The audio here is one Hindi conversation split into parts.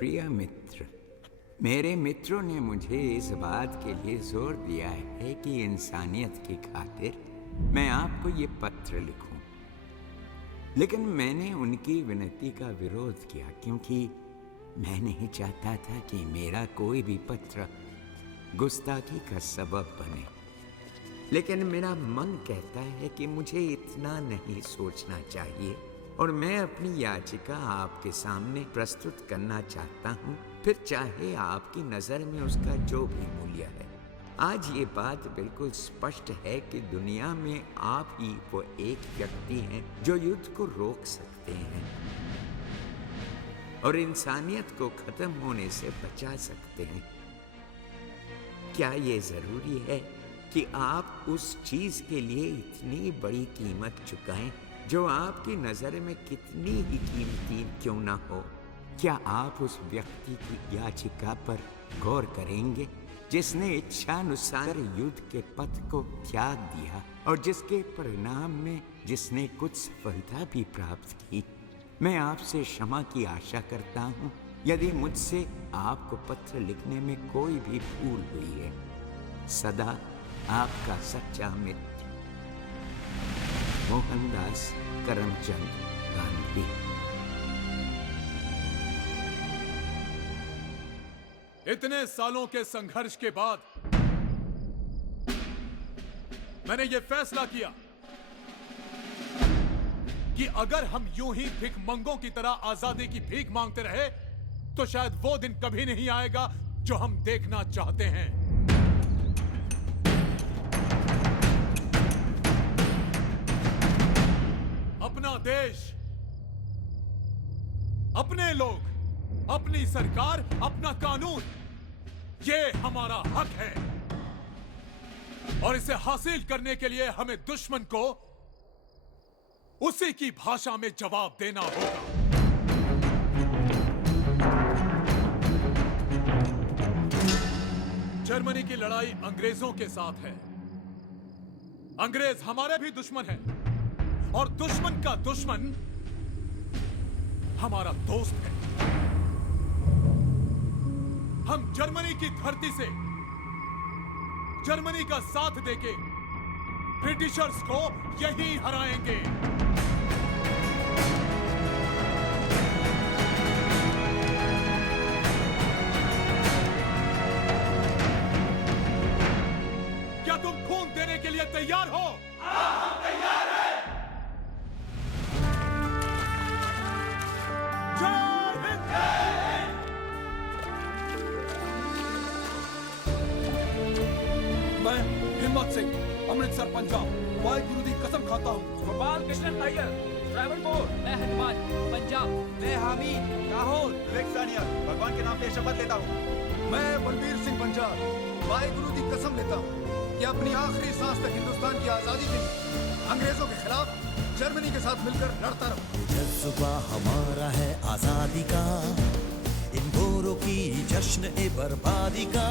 प्रिय मित्र, मेरे मित्रों ने मुझे इस बात के लिए जोर दिया है कि इंसानियत की खातिर मैं आपको ये पत्र लिखूं। लेकिन मैंने उनकी विनती का विरोध किया, क्योंकि मैं नहीं चाहता था कि मेरा कोई भी पत्र गुस्ताखी का सबब बने। लेकिन मेरा मन कहता है कि मुझे इतना नहीं सोचना चाहिए, और मैं अपनी याचिका आपके सामने प्रस्तुत करना चाहता हूँ, फिर चाहे आपकी नज़र में उसका जो भी मूल्य है। आज ये बात बिल्कुल स्पष्ट है कि दुनिया में आप ही वो एक व्यक्ति हैं जो युद्ध को रोक सकते हैं और इंसानियत को खत्म होने से बचा सकते हैं। क्या ये जरूरी है कि आप उस चीज के लिए इतनी बड़ी कीमत चुकाएं जो आपकी नजर में कितनी ही कीमती क्यों ना हो? क्या आप उस व्यक्ति की याचिका पर गौर करेंगे जिसने इच्छानुसार युद्ध के पथ को त्याग दिया और जिसके परिणाम में जिसने कुछ सफलता भी प्राप्त की? मैं आपसे क्षमा की आशा करता हूँ यदि मुझसे आपको पत्र लिखने में कोई भी भूल हुई है। सदा आपका सच्चा मित्र, मोहनदास करमचंद गांधी। इतने सालों के संघर्ष के बाद मैंने यह फैसला किया कि अगर हम यूं ही भिखमंगों की तरह आजादी की भीख मांगते रहे तो शायद वो दिन कभी नहीं आएगा जो हम देखना चाहते हैं। अपना देश, अपने लोग, अपनी सरकार, अपना कानून, ये हमारा हक है और इसे हासिल करने के लिए हमें दुश्मन को उसी की भाषा में जवाब देना होगा। जर्मनी की लड़ाई अंग्रेजों के साथ है। अंग्रेज हमारे भी दुश्मन हैं और दुश्मन का दुश्मन हमारा दोस्त है। हम जर्मनी की धरती से जर्मनी का साथ देके ब्रिटिशर्स को यही हराएंगे। क्या तुम खून देने के लिए तैयार हो? हाँ, हम तैयार हैं। मैं हिम्मत सिंह, अमृतसर, पंजाब, वाहिगुरु की कसम खाता हूँ। गोपाल कृष्ण नायर, ट्रैवलपुर। मैं हनुमान, पंजाब। मैं हामिद, लाहौर। विवेक सानिया, भगवान के नाम पे शपथ लेता हूँ। मैं बलबीर सिंह, पंजाब, वाहिगुरु की कसम लेता हूँ कि अपनी आखिरी सांस तक हिंदुस्तान की आजादी के लिए अंग्रेजों के खिलाफ जर्मनी के साथ मिलकर लड़ता रहूँ। जज्बा हमारा है आजादी का, इन गोरों की जश्न ए बर्बादी का।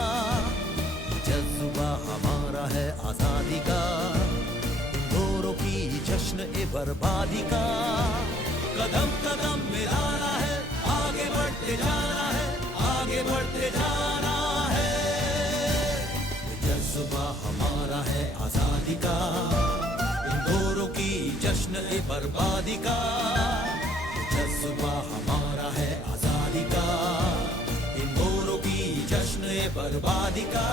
जज्बा हमारा है आजादी का, इन गोरों की जश्न ए बर्बादी का। कदम कदम मिलाना है, आगे बढ़ते जाना है, आगे बढ़ते जाना है। जज्बा हमारा है आजादी का, इन गोरों की जश्न ए बर्बादी का। जज्बा हमारा है आजादी का, इन गोरों की जश्न ए बर्बादी का।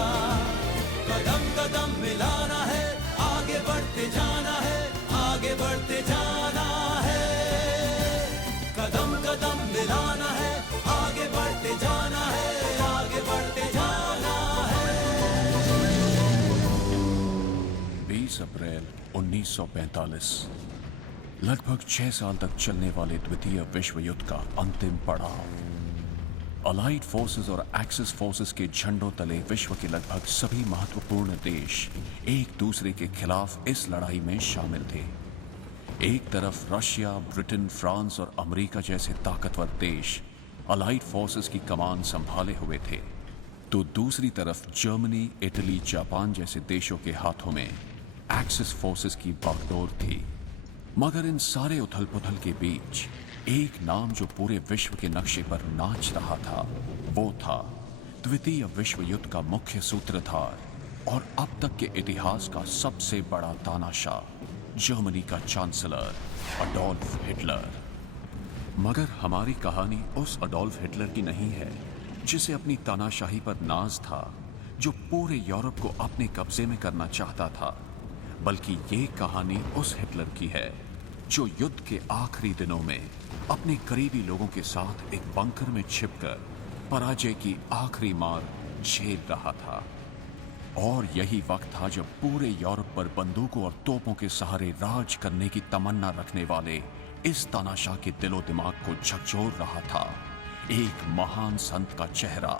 कदम कदम मिलाना है, आगे बढ़ते जाना है, आगे बढ़ते जाना है। कदम कदम मिलाना है, आगे बढ़ते जाना है, आगे बढ़ते जाना है। 20 अप्रैल 1945, लगभग 6 साल तक चलने वाले द्वितीय विश्व युद्ध का अंतिम पड़ाव। अलाइड फोर्सेस और एक्सिस फोर्सेस के झंडों तले विश्व के लगभग सभी महत्वपूर्ण देश एक दूसरे के खिलाफ इस लड़ाई में शामिल थे। एक तरफ रशिया, ब्रिटेन, फ्रांस और अमेरिका जैसे ताकतवर देश अलाइड फोर्सेस की कमान संभाले हुए थे, तो दूसरी तरफ जर्मनी, इटली, जापान जैसे देशों के हाथों में एक्सिस फोर्सेस की बागडोर थी। मगर इन सारे उथल पुथल के बीच एक नाम जो पूरे विश्व के नक्शे पर नाच रहा था, वो था द्वितीय विश्व युद्ध का मुख्य सूत्रधार और अब तक के इतिहास का सबसे बड़ा तानाशाह, जर्मनी का चांसलर अडोल्फ हिटलर। मगर हमारी कहानी उस अडोल्फ हिटलर की नहीं है जिसे अपनी तानाशाही पर नाज था, जो पूरे यूरोप को अपने कब्जे में करना चाहता था, बल्कि ये कहानी उस हिटलर की है जो युद्ध के आखिरी दिनों में अपने करीबी लोगों के साथ एक बंकर में छिपकर पराजय की आखिरी मार झेल रहा था। और यही वक्त था जब पूरे यूरोप पर बंदूकों और तोपों के सहारे राज करने की तमन्ना रखने वाले इस तानाशाह के दिलो दिमाग को झकझोर रहा था एक महान संत का चेहरा,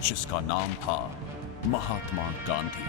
जिसका नाम था महात्मा गांधी।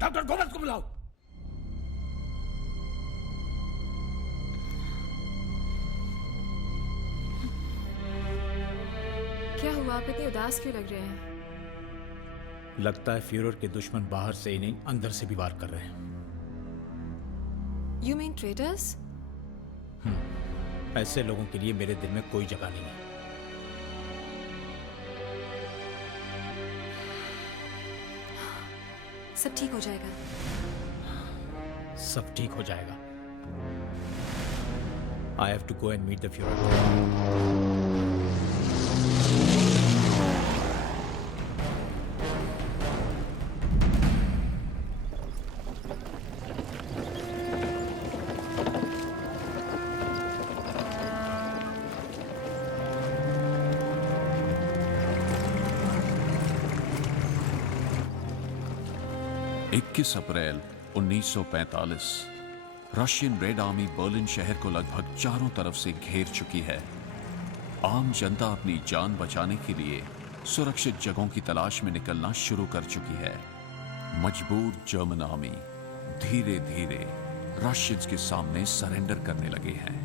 डॉक्टर गोमेज को बुलाओ। क्या हुआ? आप इतने उदास क्यों लग रहे हैं? लगता है फ्यूरर के दुश्मन बाहर से ही नहीं, अंदर से भी वार कर रहे हैं। You mean traitors? ऐसे लोगों के लिए मेरे दिल में कोई जगह नहीं है। सब ठीक हो जाएगा। सब ठीक हो जाएगा। I have to go and meet the Führer. April 1945 Russian red army Berlin शहर को लगभग चारों तरफ से घेर चुकी है। आम जनता अपनी जान बचाने के लिए सुरक्षित जगहों की तलाश में निकलना शुरू कर चुकी है। मजबूर जर्मन आर्मी धीरे धीरे रशियंस के सामने सरेंडर करने लगे हैं।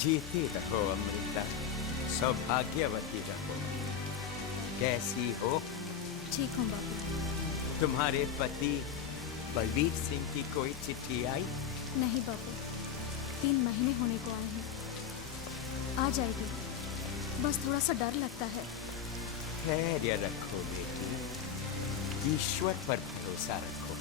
जीती रहो अमृता, सौभाग्यवती रहो। कैसी हो? ठीक हूँ बापू। तुम्हारे पति बलबीर सिंह की कोई चिट्ठी आई? नहीं बापू, 3 महीने होने को आए हैं। आ जाएगी, बस थोड़ा सा डर लगता है। धैर्य रखो बेटी, ईश्वर पर भरोसा रखो।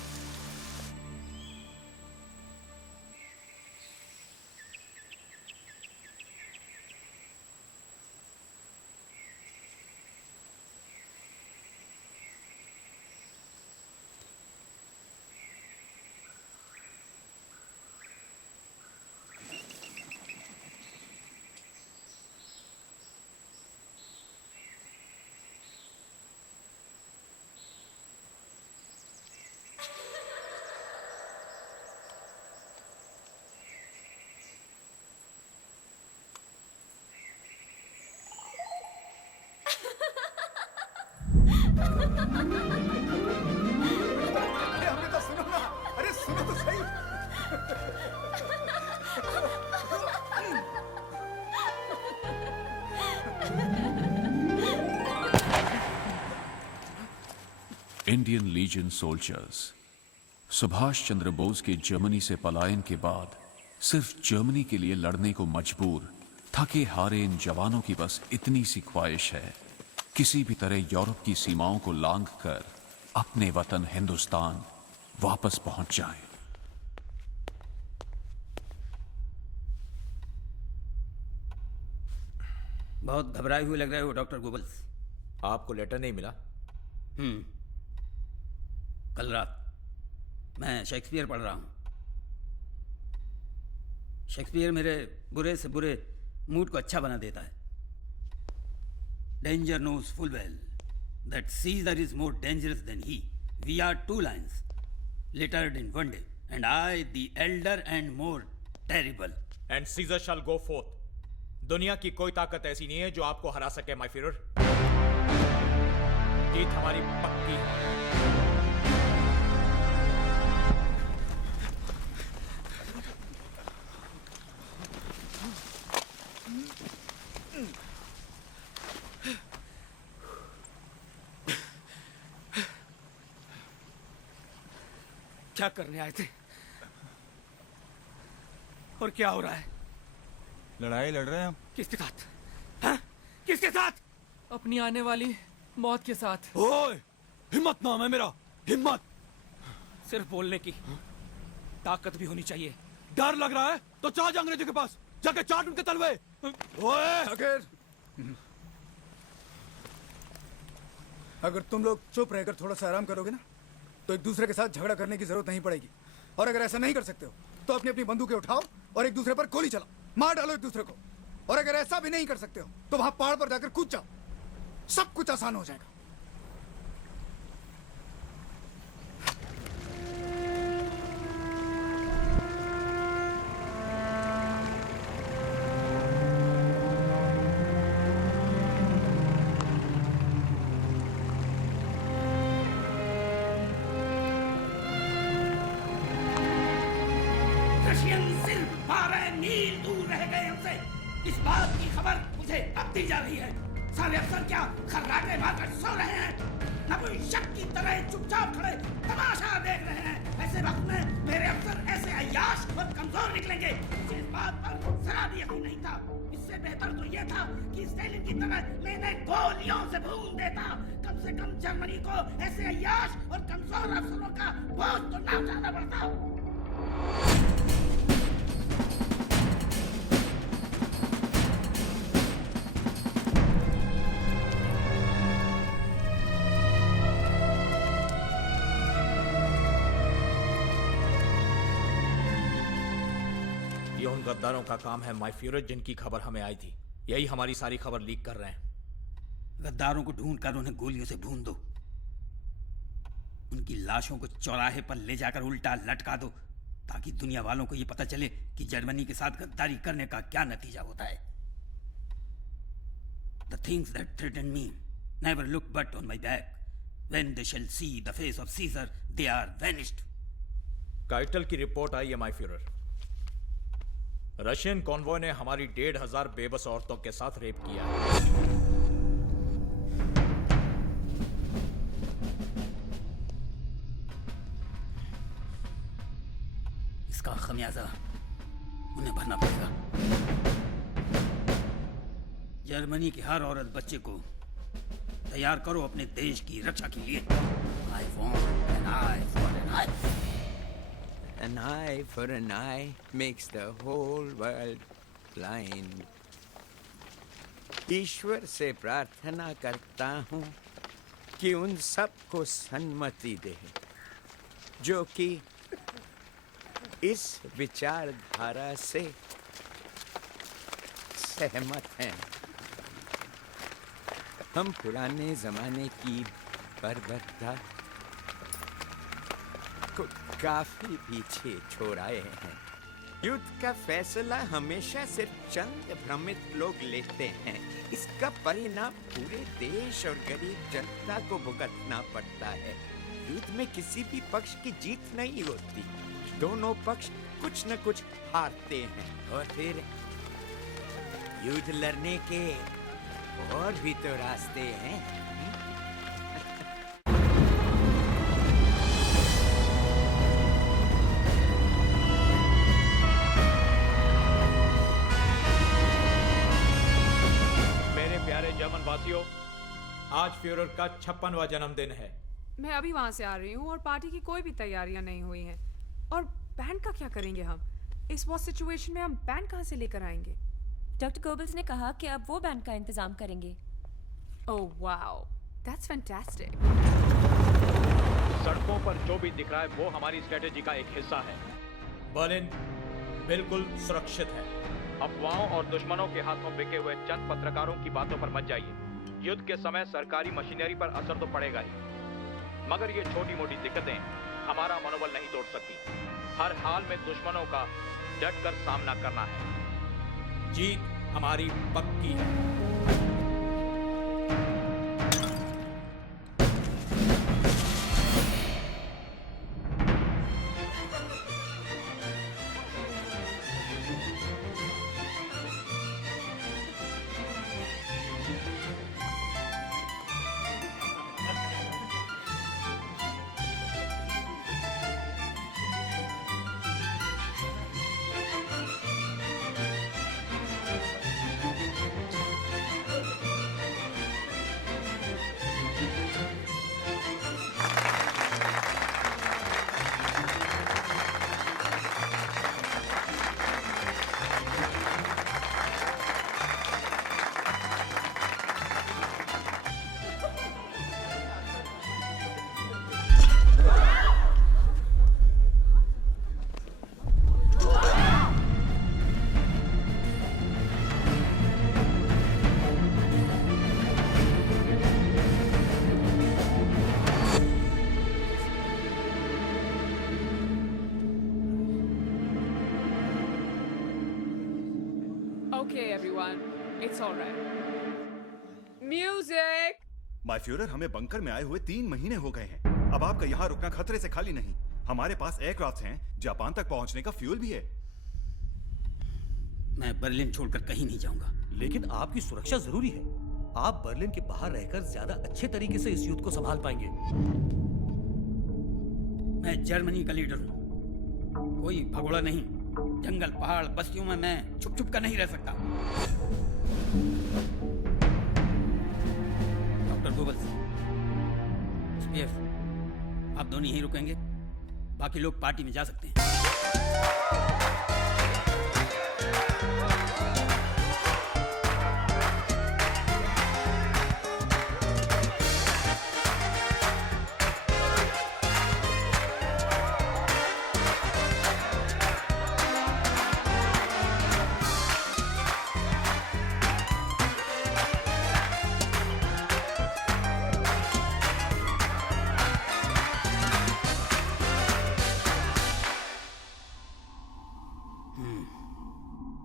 अरे अमृता सुनो ना, अरे सुनो तो सही। Indian legion soldiers. Subhash Chandra Bose के जर्मनी से पलायन के बाद सिर्फ जर्मनी के लिए लड़ने को मजबूर थके हारे इन जवानों की बस इतनी सी ख्वाहिश है, किसी भी तरह यूरोप की सीमाओं को लांघ कर अपने वतन हिंदुस्तान वापस पहुंच जाएं। बहुत घबराए हुए लग रहे हो डॉक्टर गोबल्स। आपको लेटर नहीं मिला? कल रात मैं शेक्सपियर पढ़ रहा हूं। शेक्सपियर मेरे बुरे से बुरे मूड को अच्छा बना देता है। Danger knows full well that Caesar is more dangerous than he. We are two lions littered in one day, and I, the elder and more terrible. And Caesar shall go forth. दुनिया की कोई ताकत ऐसी नहीं है जो आपको हरा सके माय फ्यूरर। जीत हमारी पक्की है। क्या करने आए थे और क्या हो रहा है? लड़ाई लड़ रहे हैं हम। किसके साथ? हाँ? किसके साथ? अपनी आने वाली मौत के साथ। ओए, हिम्मत नाम है मेरा, हिम्मत। सिर्फ बोलने की ताकत भी होनी चाहिए। डर लग रहा है तो चला जा अंग्रेजों के पास, जाके चाट उनके तलवे। ओए, अगर तुम लोग चुप रहकर थोड़ा सा आराम करोगे ना तो एक दूसरे के साथ झगड़ा करने की जरूरत नहीं पड़ेगी। और अगर ऐसा नहीं कर सकते हो तो अपनी अपनी बंदूकें उठाओ और एक दूसरे पर गोली चलाओ, मार डालो एक दूसरे को। और अगर ऐसा भी नहीं कर सकते हो तो वहां पहाड़ पर जाकर कूद जाओ, सब कुछ आसान हो जाएगा। मील दूर रह गए हमसे। इस बात की खबर मुझे अब दी जा रही है। सारे अफसर क्या खर्राटे मारकर सो रहे हैं? न कोई शक की तरह चुपचाप खड़े तमाशा देख रहे हैं। ऐसे वक्त में मेरे अफसर ऐसे अय्याश और कमजोर निकलेंगे, मुझे इस बात पर जरा भी यकीन नहीं था। इससे बेहतर तो यह था कि स्टालिन की तरह मैं इन्हें गोलियों से भून देता। कम से कम जर्मनी को ऐसे अय्याश और कमजोर अफसरों का बोझ तो न उठाना पड़ता। ये उन गद्दारों का काम है माय फ्यूरर, जिनकी खबर हमें आई थी। यही हमारी सारी खबर लीक कर रहे हैं। गद्दारों को ढूंढकर उन्हें गोलियों से भून दो। उनकी लाशों को चौराहे पर ले जाकर उल्टा लटका दो, ताकि दुनिया वालों को यह पता चले कि जर्मनी के साथ गद्दारी करने का क्या नतीजा होता है। The things that threaten me never look but on my back. When they shall see the face of Caesar, they are vanished. Coital की रिपोर्ट आई है माय फ्यूरर। रशियन कॉन्वॉय ने हमारी 1500 बेबस औरतों के साथ रेप किया है। इसका खमियाजा उन्हें भरना पड़ेगा। जर्मनी की हर औरत बच्चे को तैयार करो अपने देश की रक्षा के लिए। I want an eye for an eye. An eye for an eye makes the whole world blind. ईश्वर से प्रार्थना करता हूँ कि उन सबको सन्मति दे जो कि इस विचारधारा से सहमत हैं। हम पुराने जमाने की बर्बरता को काफी पीछे छोड़ आए हैं। युद्ध का फैसला हमेशा सिर्फ चंद भ्रमित लोग लेते हैं। इसका परिणाम पूरे देश और गरीब जनता को भुगतना पड़ता है। युद्ध में किसी भी पक्ष की जीत नहीं होती, दोनों पक्ष कुछ न कुछ हारते हैं। और फिर युद्ध लड़ने के और भी तो रास्ते हैं। जर्मन वासियों, आज फ्यूरर का 56वां जन्मदिन है। मैं अभी वहाँ से आ रही हूँ और पार्टी की कोई भी तैयारियां नहीं हुई हैं। और बैंड का क्या करेंगे हम? इस वॉर सिचुएशन में हम बैंड कहाँ से लेकर आएंगे? डॉक्टर गोबल्स ने कहा कि अब वो बैंड का इंतजाम करेंगे। Oh wow, that's fantastic. सड़कों पर जो भी दिख रहा है वो हमारी स्ट्रेटेजी का एक हिस्सा है। बर्लिन बिल्कुल सुरक्षित है। अफवाहों और दुश्मनों के हाथों बिके हुए चंद पत्रकारों की बातों पर मत जाइए। युद्ध के समय सरकारी मशीनरी पर असर तो पड़ेगा ही, मगर ये छोटी मोटी दिक्कतें हमारा मनोबल नहीं तोड़ सकती। हर हाल में दुश्मनों का डट कर सामना करना है। जीत हमारी पक्की है। Okay, everyone, it's all right. Music. My Führer, हमें बंकर में आए हुए 3 महीने हो गए हैं। अब आपका यहाँ रुकना खतरे से खाली नहीं। हमारे पास एयरक्राफ्ट हैं, जापान तक पहुँचने का फ्यूल भी है। मैं बर्लिन छोड़कर कहीं नहीं जाऊंगा। लेकिन आपकी सुरक्षा जरूरी है। आप बर्लिन के बाहर रहकर ज्यादा अच्छे तरीके से इस युद्ध को संभाल पाएंगे। मैं जर्मनी का लीडर हूँ, कोई भगोड़ा नहीं। जंगल, पहाड़, बस्तियों में मैं छुप छुप कर नहीं रह सकता। डॉक्टर गोबल्स, स्पीयर, आप दोनों यहीं रुकेंगे, बाकी लोग पार्टी में जा सकते हैं।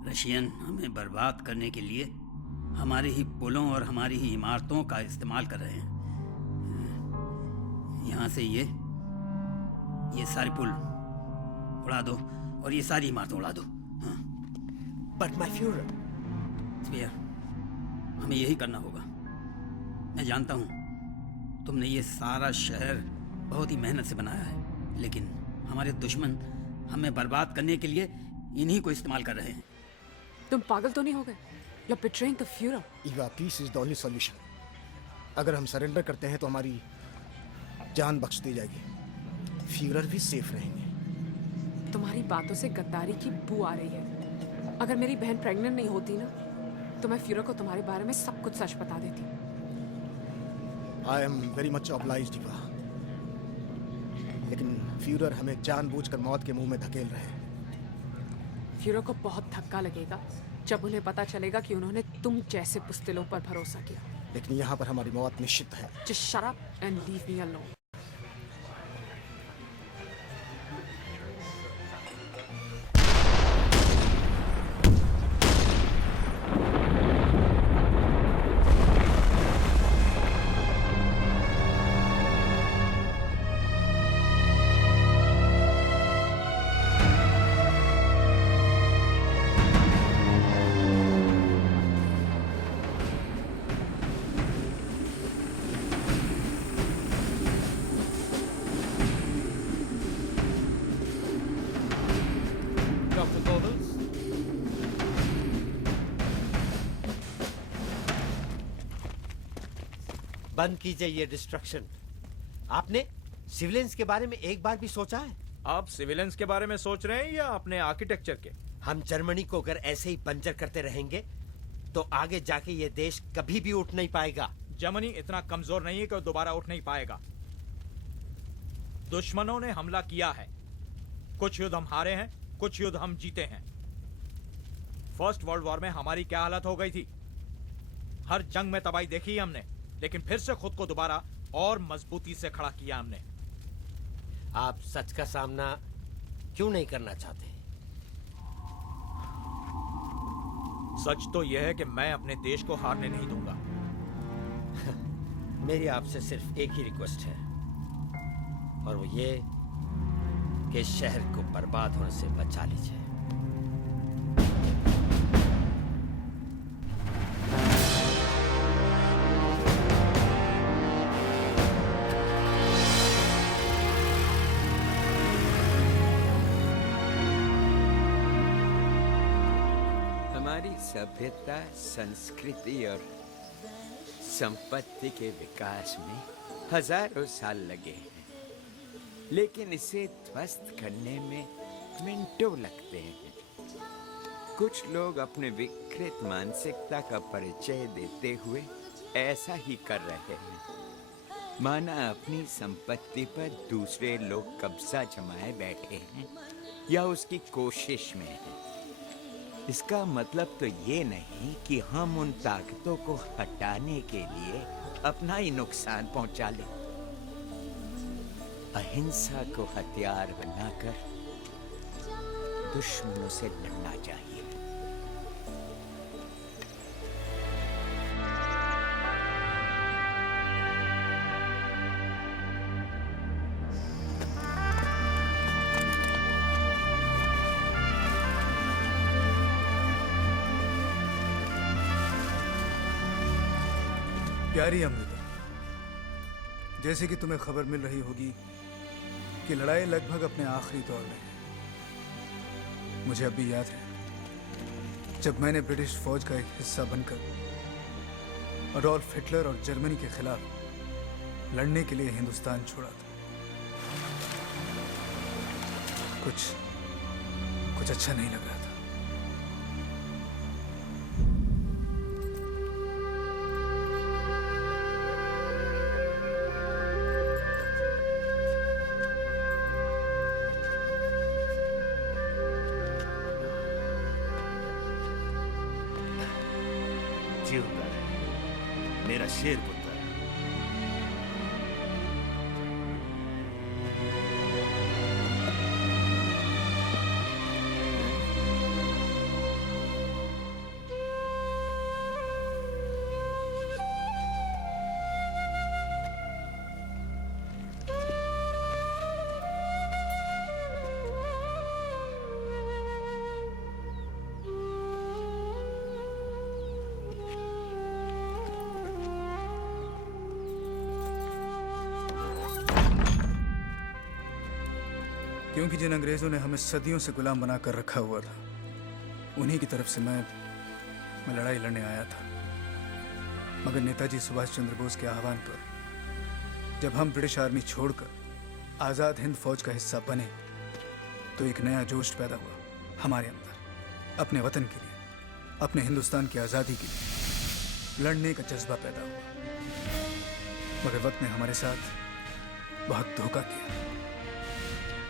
रशियन हमें बर्बाद करने के लिए हमारे ही पुलों और हमारी ही इमारतों का इस्तेमाल कर रहे हैं। यहाँ से ये सारे पुल उड़ा दो और ये सारी इमारतें उड़ा दो। बट माय फ्यूरर, स्पीयर, हमें यही करना होगा। मैं जानता हूँ तुमने ये सारा शहर बहुत ही मेहनत से बनाया है, लेकिन हमारे दुश्मन हमें बर्बाद करने के लिए इन्हीं को इस्तेमाल कर रहे हैं। तुम पागल तो नहीं हो गए? You're betraying the Führer. Eva, peace is the only solution. अगर हम सरेंडर करते हैं तो हमारी जान बख्श दी जाएगी, फ्यूरर भी सेफ रहेंगे। तुम्हारी बातों से गद्दारी की बू आ रही है। अगर मेरी बहन प्रेग्नेंट नहीं होती ना, तो मैं फ्यूरर को तुम्हारे बारे में सब कुछ सच बता देती। I am very much obliged, Eva. लेकिन फ्यूरर हमें जानबूझकर मौत के मुंह में धकेल रहे हैं। फ्यूरर को बहुत धक्का लगेगा जब उन्हें पता चलेगा कि उन्होंने तुम जैसे बुज़दिलों पर भरोसा किया। लेकिन यहाँ पर हमारी मौत निश्चित है। Just shut up and leave me alone. बंद कीजिए ये डिस्ट्रक्शन। आपने सिविलियंस के बारे में एक बार भी सोचा है? आप सिविलियंस के बारे में सोच रहे हैं या अपने आर्किटेक्चर के? हम जर्मनी को अगर ऐसे ही बंजर करते रहेंगे तो आगे जाके ये देश कभी भी उठ नहीं पाएगा। जर्मनी इतना कमजोर नहीं है कि वो दोबारा उठ नहीं पाएगा। दुश्मनों ने हमला किया है। कुछ युद्ध हम हारे हैं, कुछ युद्ध हम जीते हैं। फर्स्ट वर्ल्ड वॉर में हमारी क्या हालत हो गई थी? हर जंग में तबाही देखी हमने, लेकिन फिर से खुद को दोबारा और मजबूती से खड़ा किया हमने। आप सच का सामना क्यों नहीं करना चाहते? सच तो यह है कि मैं अपने देश को हारने नहीं दूंगा। मेरी आपसे सिर्फ एक ही रिक्वेस्ट है, और वो ये कि शहर को बर्बाद होने से बचा लीजिए। हमारी सभ्यता, संस्कृति और संपत्ति के विकास में हजारों साल लगे हैं, लेकिन इसे ध्वस्त करने में मिनटों लगते हैं। कुछ लोग अपने विकृत मानसिकता का परिचय देते हुए ऐसा ही कर रहे हैं। माना अपनी संपत्ति पर दूसरे लोग कब्जा जमाए बैठे हैं या उसकी कोशिश में हैं। इसका मतलब तो ये नहीं कि हम उन ताकतों को हटाने के लिए अपना ही नुकसान पहुंचा लें। अहिंसा को हथियार बनाकर दुश्मनों से लड़ना चाहिए। प्यारी अमृता, जैसे कि तुम्हें खबर मिल रही होगी कि लड़ाई लगभग अपने आखिरी दौर में है। मुझे अब भी याद है जब मैंने ब्रिटिश फौज का एक हिस्सा बनकर अडोल्फ हिटलर और जर्मनी के खिलाफ लड़ने के लिए हिंदुस्तान छोड़ा था। कुछ अच्छा नहीं लग रहा था। जीवता रहे मेरा शेर पुत्र। क्योंकि जिन अंग्रेजों ने हमें सदियों से गुलाम बनाकर रखा हुआ था, उन्हीं की तरफ से मैं लड़ाई लड़ने आया था। मगर नेताजी सुभाष चंद्र बोस के आह्वान पर जब हम ब्रिटिश आर्मी छोड़कर आज़ाद हिंद फौज का हिस्सा बने तो एक नया जोश पैदा हुआ हमारे अंदर। अपने वतन के लिए, अपने हिंदुस्तान की आज़ादी के लिए लड़ने का जज्बा पैदा हुआ। मगर वक्त ने हमारे साथ बहुत धोखा किया।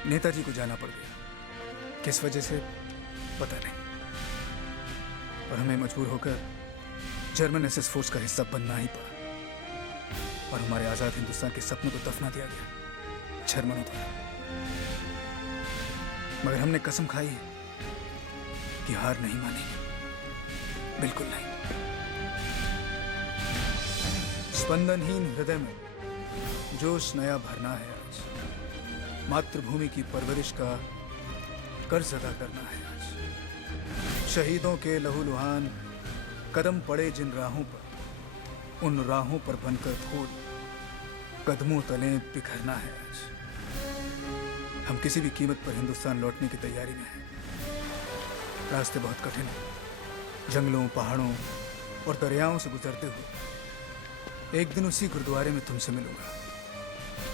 नेताजी को जाना पड़ गया। किस वजह से पता नहीं, और हमें मजबूर होकर जर्मन एसएस फोर्स का हिस्सा बनना ही पड़ा और हमारे आजाद हिंदुस्तान के सपनों को दफना दिया गया जर्मनों द्वारा। मगर हमने कसम खाई है कि हार नहीं मानेंगे, बिल्कुल नहीं। स्पंदनहीन हृदय में जोश नया भरना है। मातृभूमि की परवरिश का कर्ज अदा करना है आज। शहीदों के लहूलुहान कदम पड़े जिन राहों पर, उन राहों पर बनकर धूल कदमों तले बिखरना है आज। हम किसी भी कीमत पर हिंदुस्तान लौटने की तैयारी में हैं। रास्ते बहुत कठिन हैं, जंगलों, पहाड़ों और दरियाओं से गुजरते हुए एक दिन उसी गुरुद्वारे में तुमसे मिलूंगा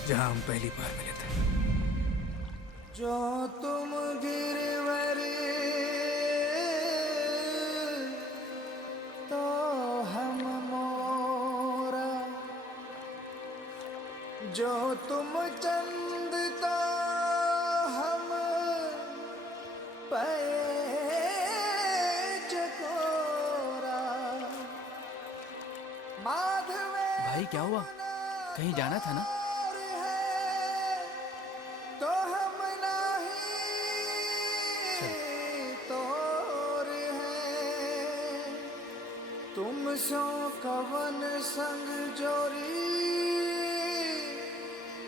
जहां हम पहली बार मिले थे। जो तुम गिरवर तो हम मोरा, जो तुम चंद तो हम पे चकोरा। माधवे भाई क्या हुआ, कहीं जाना था ना? तो हम नहीं तोर हैं, तुम सो कवन संग जोरी,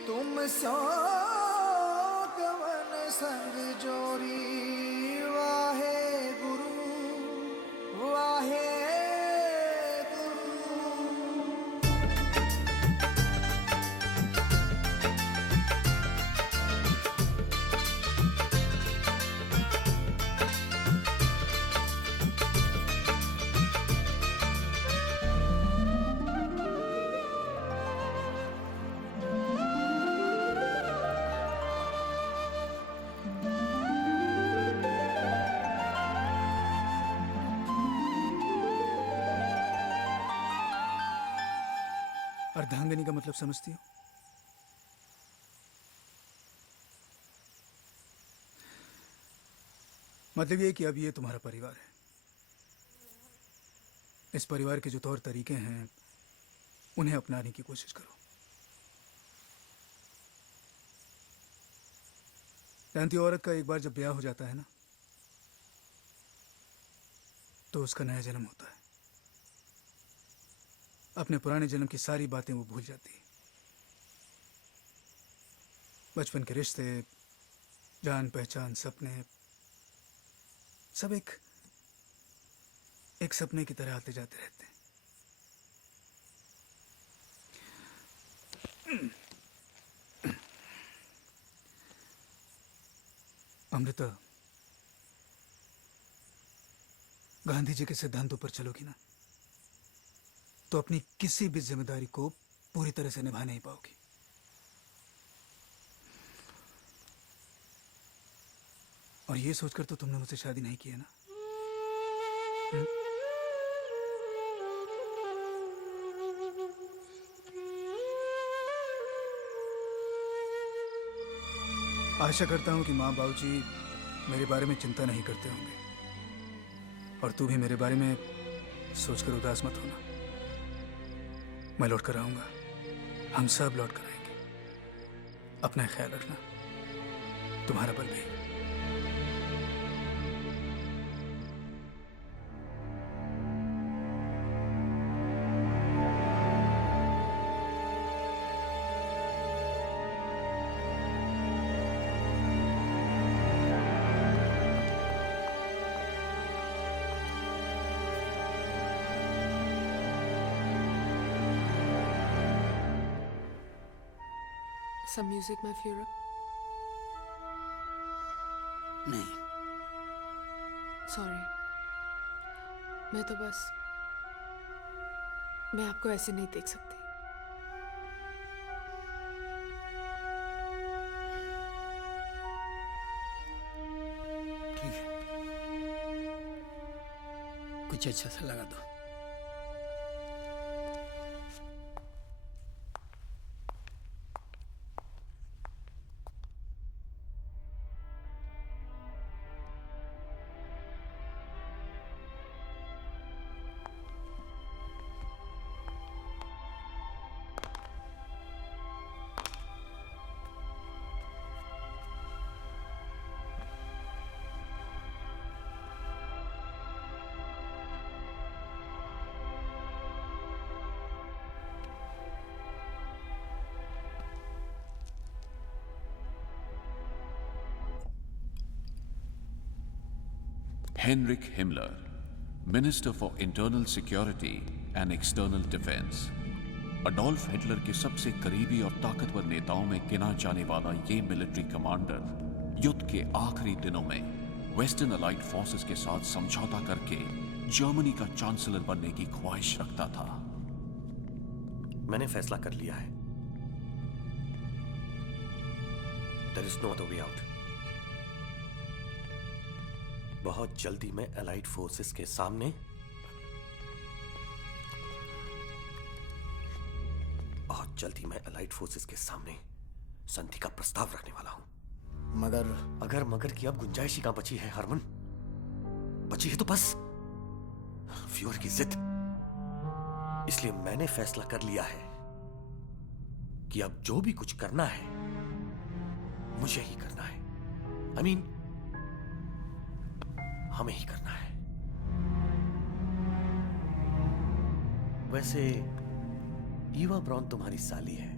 तुम सो कवन संग जोरी। वाहे गुरु वाहे अर्धांगिनी का मतलब समझती हो? मतलब ये कि अब ये तुम्हारा परिवार है। इस परिवार के जो तौर तरीके हैं उन्हें अपनाने की कोशिश करो। जानती हो, औरत का एक बार जब ब्याह हो जाता है ना, तो उसका नया जन्म होता है। अपने पुराने जन्म की सारी बातें वो भूल जाती है। बचपन के रिश्ते, जान पहचान, सपने, सब एक सपने की तरह आते जाते रहते हैं। अमृता, गांधी जी के सिद्धांतों पर चलोगी ना, तो अपनी किसी भी जिम्मेदारी को पूरी तरह से निभा नहीं पाओगी। और ये सोचकर तो तुमने मुझसे शादी नहीं की है ना? आशा करता हूं कि माँ बाबूजी मेरे बारे में चिंता नहीं करते होंगे, और तू भी मेरे बारे में सोचकर उदास मत होना। मैं लौट कर आऊंगा, हम सब लौट कर आएंगे। अपना ख्याल रखना, तुम्हारा बल भी। Some music, my Führer? नहीं। Sorry. मैं आपको ऐसे नहीं देख सकती। ठीक है, कुछ अच्छा सा लगा दो। Heinrich Himmler, Minister for Internal Security and External Defense। Adolf Hitler के सबसे करीबी और ताकतवर नेताओं में गिना जाने वाला ये मिलिट्री कमांडर युद्ध के आखिरी दिनों में वेस्टर्न अलाइड फोर्सेस के साथ समझौता करके जर्मनी का चांसलर बनने की ख्वाहिश रखता था। मैंने फैसला कर लिया है। There is no other way out. बहुत जल्दी मैं अलाइड फोर्सेस के सामने संधि का प्रस्ताव रखने वाला हूं। मगर की अब गुंजाइश ही कहां बची है हरमन? बची है तो बस फ्यूहर की जिद। इसलिए मैंने फैसला कर लिया है कि अब जो भी कुछ करना है मुझे ही करना है। I mean, हमें ही करना है। वैसे ईवा ब्राउन तुम्हारी साली है,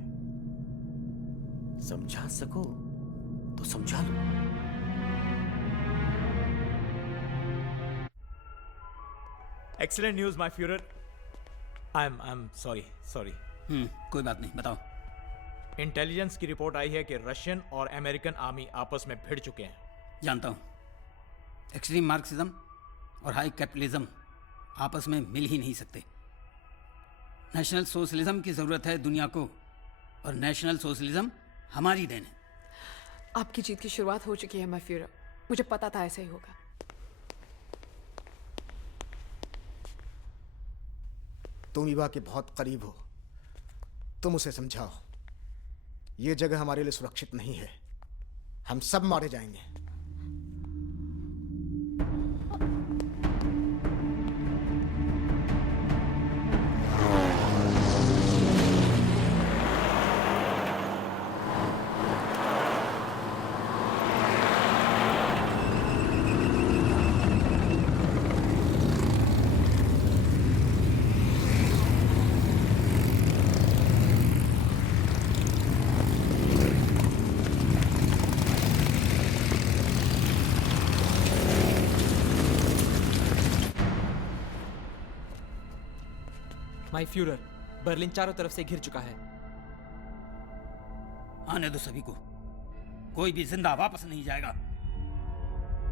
समझा सको तो समझा लो। Excellent news my Fuhrer. I am sorry. कोई बात नहीं, बताओ। इंटेलिजेंस की रिपोर्ट आई है कि रशियन और अमेरिकन आर्मी आपस में भिड़ चुके हैं। जानता हूं, एक्सट्रीम मार्क्सिज्म और हाई कैपिटलिज्म आपस में मिल ही नहीं सकते। नेशनल सोशलिज्म की जरूरत है दुनिया को, और नेशनल सोशलिज्म हमारी देन है। आपकी जीत की शुरुआत हो चुकी है माय फ्यूरर। मुझे पता था ऐसा ही होगा। तुम ईवा के बहुत करीब हो, तुम उसे समझाओ। ये जगह हमारे लिए सुरक्षित नहीं है, हम सब मारे जाएंगे। माय फ्यूरर, बर्लिन चारों तरफ से घिर चुका है। आने दो सभी को, कोई भी जिंदा वापस नहीं जाएगा।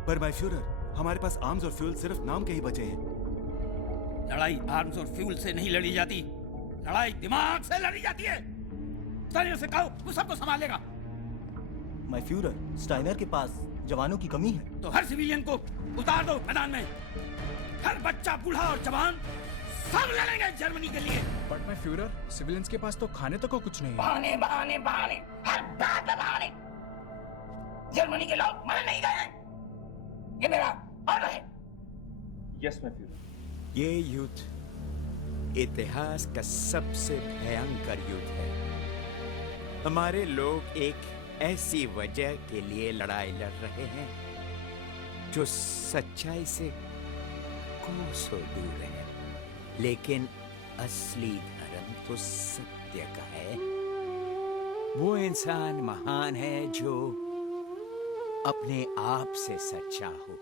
पर माय फ्यूरर, हमारे पास आर्म्स और फ्यूल सिर्फ नाम के ही बचे हैं। लड़ाई आर्म्स और फ्यूल से नहीं लड़ी जाती, लड़ाई दिमाग से लड़ी जाती है। स्टाइनर से कहो, वो सबको संभालेगा। माय फ्यूरर, स्टाइनर के पास जवानों की कमी है। तो हर सिविलियन को उतार दो मैदान में। हर बच्चा, बूढ़ा और जवान सब लड़ेंगे जर्मनी के लिए। बट माय फ्यूरर, सिविलियंस के पास तो खाने तक को कुछ नहीं है। बहाने बहाने बहाने, हर बात में बहाने। जर्मनी के लोग मर नहीं गए हैं, ये मेरा ऑर्डर है। Yes my Fuhrer. ये युद्ध इतिहास का सबसे भयंकर युद्ध है। हमारे लोग एक ऐसी वजह के लिए लड़ाई लड़ रहे हैं जो सच्चाई से कोसों दूर है, लेकिन असली धर्म तो सत्य का है। वो इंसान महान है जो अपने आप से सच्चा हो।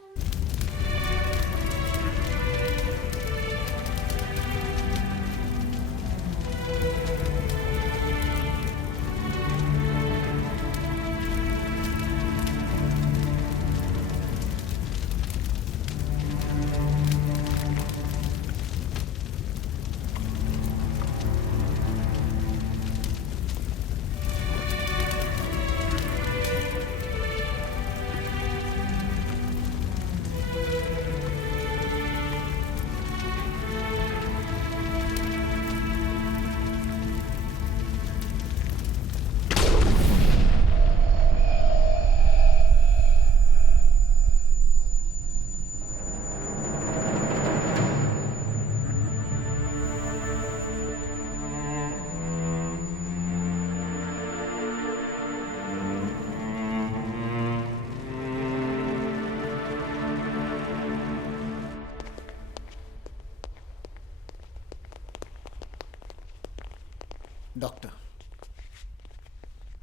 डॉक्टर,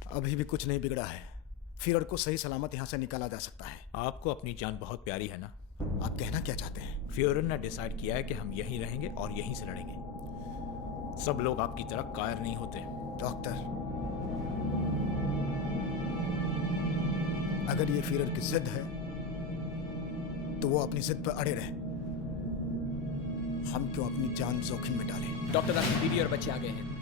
अभी भी कुछ नहीं बिगड़ा है। फ्यूहर को सही सलामत यहां से निकाला जा सकता है। आपको अपनी जान बहुत प्यारी है ना? आप कहना क्या चाहते हैं? फ्यूहर ने डिसाइड किया है कि हम यहीं रहेंगे और यहीं से लड़ेंगे। सब लोग आपकी तरह कायर नहीं होते। डॉक्टर, अगर ये फ्यूहर की जिद है तो वो अपनी जिद पर अड़े रहे। हम क्यों अपनी जान जोखिम में डालें? डॉक्टर, आपकी बीवी और बच्चे आ गए हैं।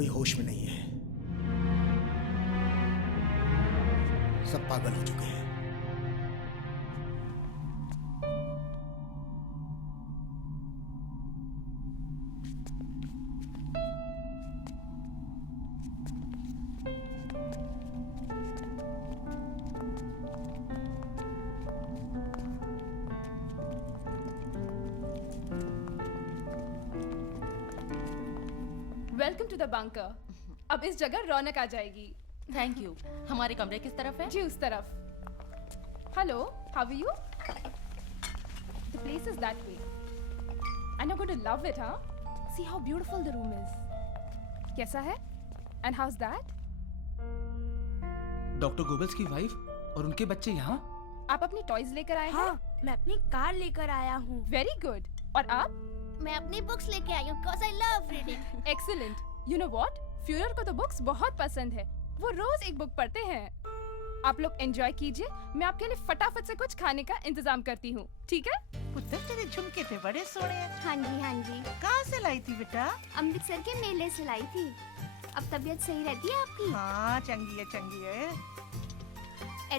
कोई होश में नहीं है। सब पागल हो चुके हैं। Welcome to the bunker. अब इस जगह रौनक आ जाएगी। Thank you. हमारे कमरे किस तरफ है? जी उस तरफ। Hello, how are you? The place is that way and you going to love it, हाँ? See how beautiful the room is. कैसा है? And how is that? Doctor Goebbels की वाइफ और उनके बच्चे यहाँ? आप अपनी टॉयज लेकर आए हैं? हाँ, मैं अपनी कार लेकर आया हूँ। Very good. और आप? मैं अपनी बुक्स लेके आई हूँ because I love reading. Excellent. You know what? Führer को तो बुक्स बहुत पसंद है। वो रोज एक बुक पढ़ते हैं। आप लोग एंजॉय कीजिए, मैं आपके लिए फटाफट से कुछ खाने का इंतजाम करती हूँ, ठीक है? पुत्र तेरे झुमके थे बड़े सोने हैं। हाँ जी, हाँ जी। कहाँ से लाई थी बेटा? अमृतसर के मेले से लाई थी। अब तबीयत सही रहती है आपकी? हाँ, चंगी है, चंगी है।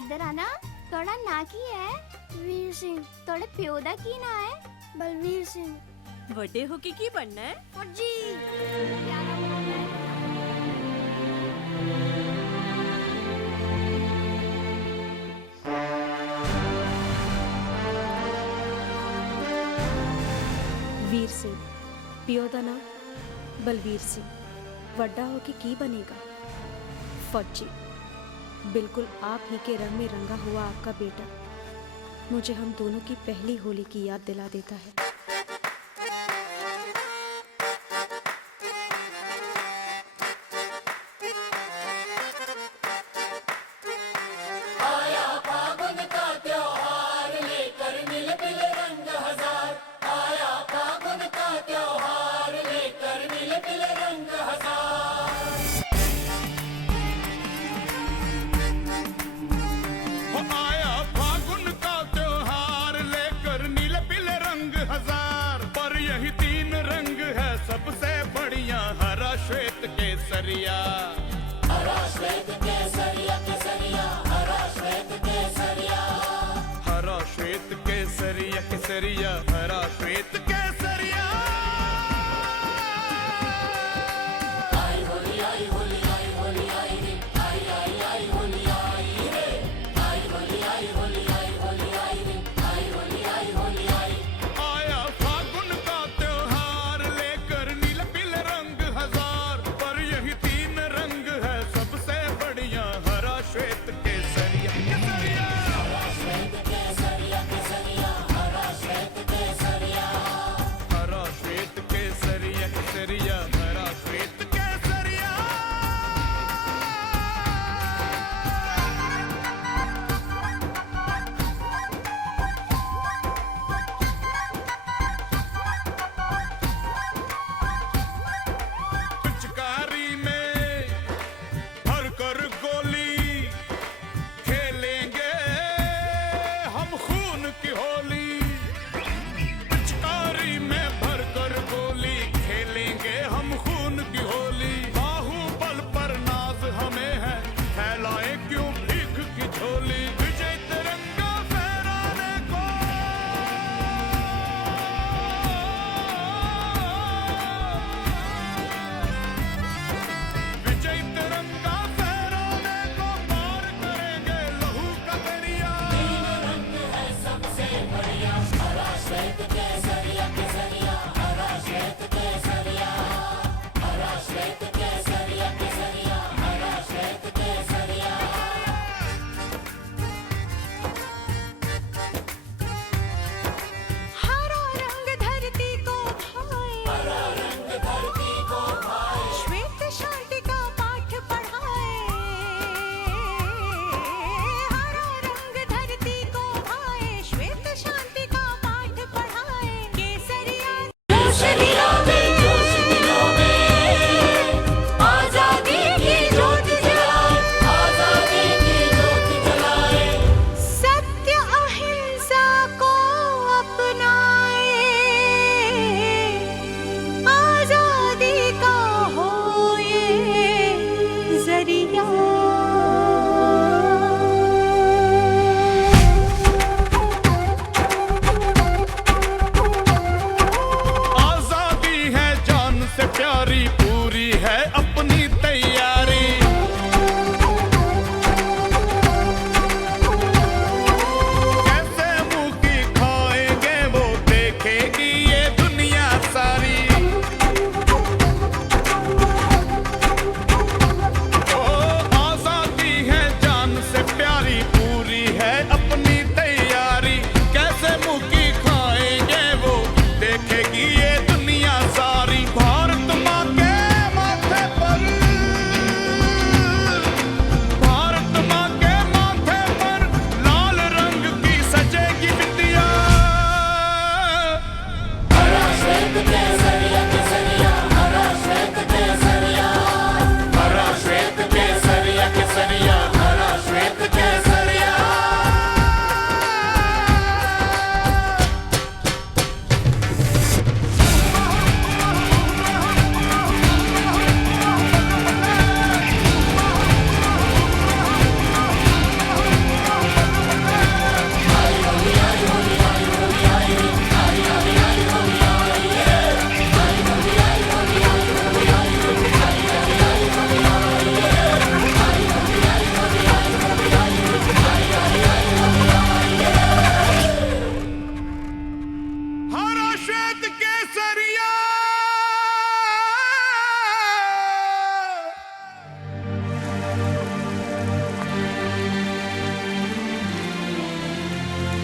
इधर आना। थोड़ा ना की है? वीर सिंह। थोड़े प्योदा की ना है? बलवीर सिंह। बर्थडे होके की बनना है? फौजी। वीर सिंह, पियो दा नाम बलवीर सिंह। वड्डा होके की बनेगा? फौजी। बिल्कुल आप ही के रंग में रंगा हुआ आपका बेटा मुझे हम दोनों की पहली होली की याद दिला देता है।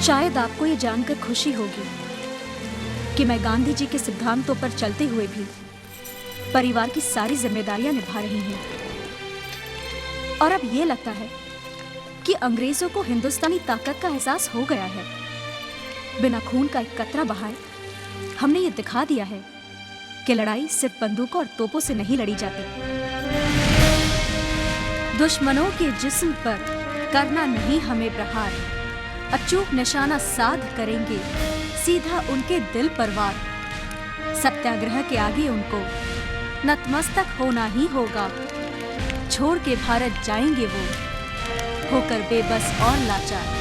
शायद आपको ये जानकर खुशी होगी कि मैं गांधी जी के सिद्धांतों पर चलते हुए भी परिवार की सारी जिम्मेदारियां निभा रही हूं। और अब ये लगता है कि अंग्रेजों को हिंदुस्तानी ताकत का एहसास हो गया है। बिना खून का एक कतरा बहाए हमने ये दिखा दिया है कि लड़ाई सिर्फ बंदूकों और तोपों से नहीं लड़ी जाती। दुश्मनों के जिस्म पर करना नहीं हमें प्रहार, अचूक निशाना साध करेंगे सीधा उनके दिल पर वार। सत्याग्रह के आगे उनको नतमस्तक होना ही होगा, छोड़ के भारत जाएंगे वो होकर बेबस और लाचार।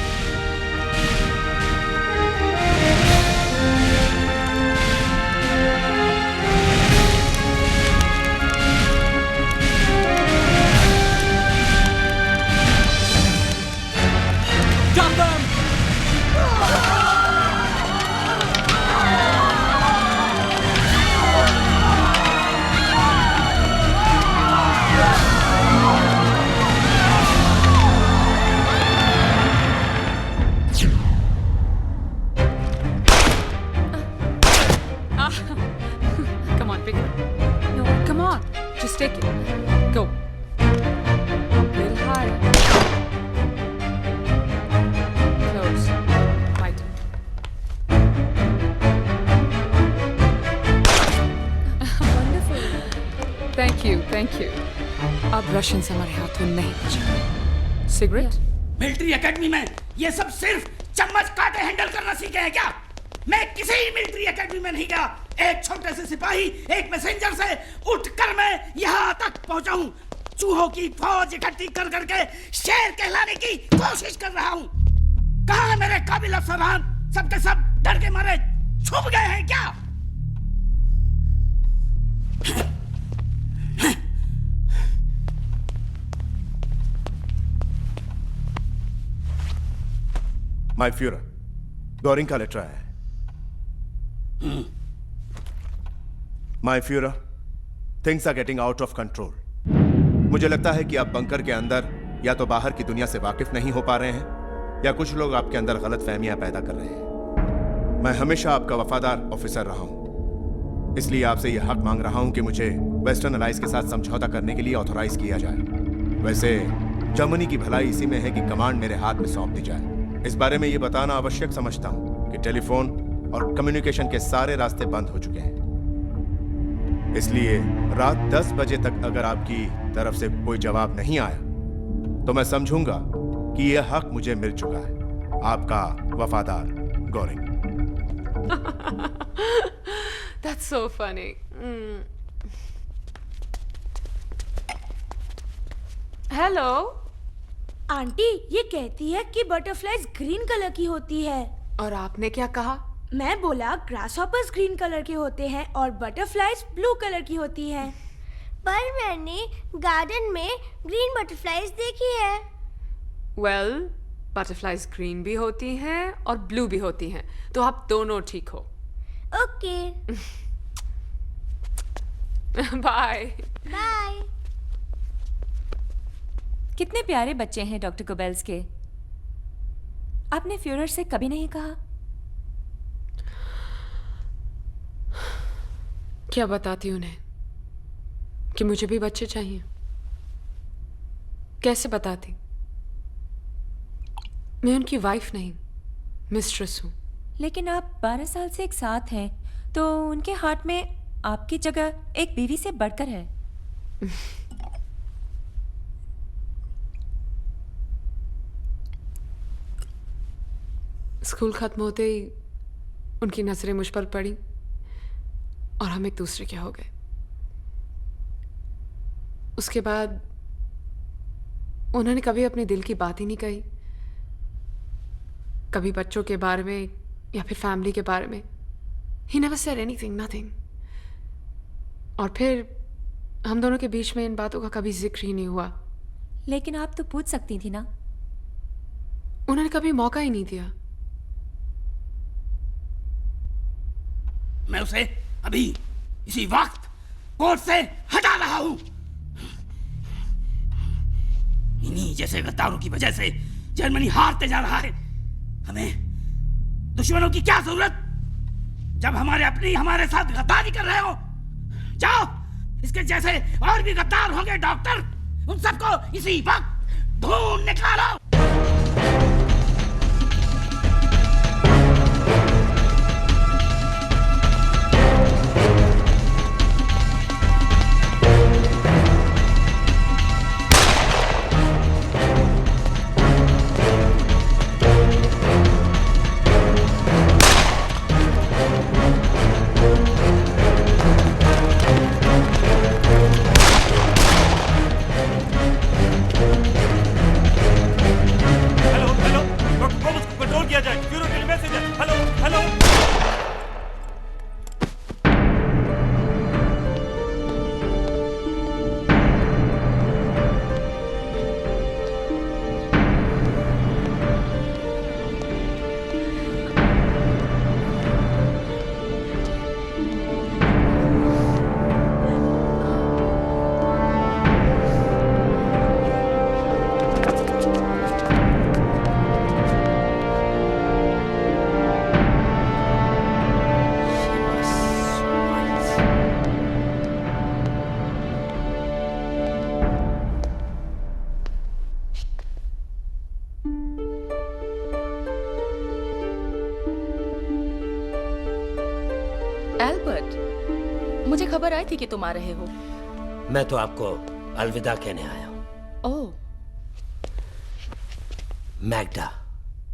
Come on, pick it up. No, come on. Just take it. Go. A little higher. Close. Right. Wonderful. Thank you, thank you. अब रशियन से हमारे हाथों नहीं बचा। सिगरेट? मिलिट्री एकेडमी में ये सब सिर्फ चम्मच काटे हैंडल करना सीखे हैं क्या? मैं किसी मिलिट्री एकेडमी में नहीं गया। एक छोटे से सिपाही, एक मैसेंजर से उठकर मैं यहाँ तक पहुँचा हूँ। चूहों की फौज इकट्ठी कर करके शेर कहलाने की कोशिश कर रहा हूँ। कहाँ है मेरे काबिल अफसरान? सबके सब डर के मारे छुप गए हैं क्या? माय फ्यूरर, गोरिंग का लेटर आया है। My Fuhrer, things are getting out of control. मुझे लगता है कि आप बंकर के अंदर या तो बाहर की दुनिया से वाकिफ नहीं हो पा रहे हैं या कुछ लोग आपके अंदर गलत फहमियां पैदा कर रहे हैं। मैं हमेशा आपका वफादार ऑफिसर रहा हूं, इसलिए आपसे यह हक मांग रहा हूं कि मुझे वेस्टर्न अलाइज के साथ समझौता करने के लिए ऑथोराइज किया जाए। वैसे जर्मनी की भलाई इसी में है कि कमांड मेरे हाथ में सौंप दी जाए। इस बारे में यह बताना आवश्यक समझता हूं कि टेलीफोन और कम्युनिकेशन के सारे रास्ते बंद हो चुके हैं। इसलिए रात 10 बजे तक अगर आपकी तरफ से कोई जवाब नहीं आया तो मैं समझूंगा कि यह हक मुझे मिल चुका है। आपका वफादार Goering. That's so funny. Hello aunty, ये कहती है कि बटरफ्लाइज ग्रीन कलर की होती है। और आपने क्या कहा? मैं बोला ग्रास हॉपर्स ग्रीन कलर के होते हैं और बटरफ्लाइज ब्लू कलर की होती हैं। पर मैंने गार्डन में ग्रीन बटरफ्लाइज देखी है। वेल, बटरफ्लाइज ग्रीन भी होती हैं और ब्लू भी होती हैं, तो आप दोनों ठीक हो। ओके। Bye bye. कितने प्यारे बच्चे हैं डॉक्टर कोबेल्स के। आपने फ्यूरर से कभी नहीं कहा? क्या बताती उन्हें कि मुझे भी बच्चे चाहिए? कैसे बताती? मैं उनकी वाइफ नहीं, मिस्ट्रेस हूं। लेकिन आप 12 साल से एक साथ हैं, तो उनके हार्ट में आपकी जगह एक बीवी से बढ़कर है। स्कूल खत्म होते ही उनकी नजरें मुझ पर पड़ी और हम एक दूसरे के हो गए। उसके बाद उन्होंने कभी अपने दिल की बात ही नहीं कही, कभी बच्चों के बारे में या फिर फैमिली के बारे में। He never said anything, nothing. और फिर हम दोनों के बीच में इन बातों का कभी जिक्र ही नहीं हुआ। लेकिन आप तो पूछ सकती थी ना। उन्होंने कभी मौका ही नहीं दिया। मैं उसे अभी इसी वक्त कोर्ट से हटा रहा हूं। इन्हीं जैसे गद्दारों की वजह से जर्मनी हारते जा रहा है। हमें दुश्मनों की क्या जरूरत, जब हमारे अपने हमारे साथ गद्दारी कर रहे हो। जाओ, इसके जैसे और भी गद्दार होंगे डॉक्टर, उन सबको इसी वक्त ढूंढ निकालो। एल्बर्ट, मुझे खबर आई थी कि तुम आ रहे हो। मैं तो आपको अलविदा कहने आया हूं। ओह। मैग्डा,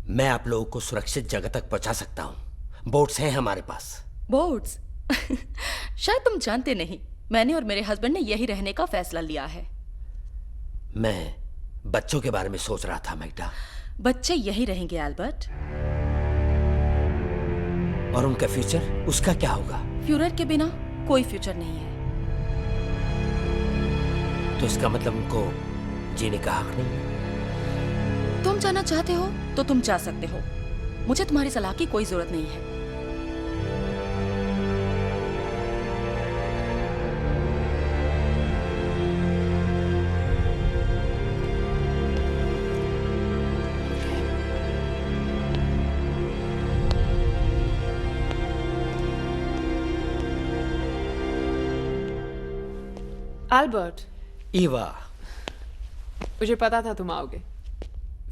मैं आप लोगों को सुरक्षित जगह तक पहुंचा सकता हूं। बोट्स हैं हमारे पास। बोट्स? शायद तुम जानते नहीं, मैंने और मेरे हस्बैंड ने यही रहने का फैसला लिया है। मैं बच्चों के बारे में सोच रहा था मैग्डा। बच्चे यही रहेंगे एल्बर्ट। और उनका फ्यूचर, उसका क्या होगा? फ्यूरर के बिना कोई फ्यूचर नहीं है। तो इसका मतलब उनको जीने का हक नहीं है? तुम जाना चाहते हो तो तुम जा सकते हो, मुझे तुम्हारी सलाह की कोई जरूरत नहीं है। एल्बर्ट। ईवा। मुझे पता था तुम आओगे।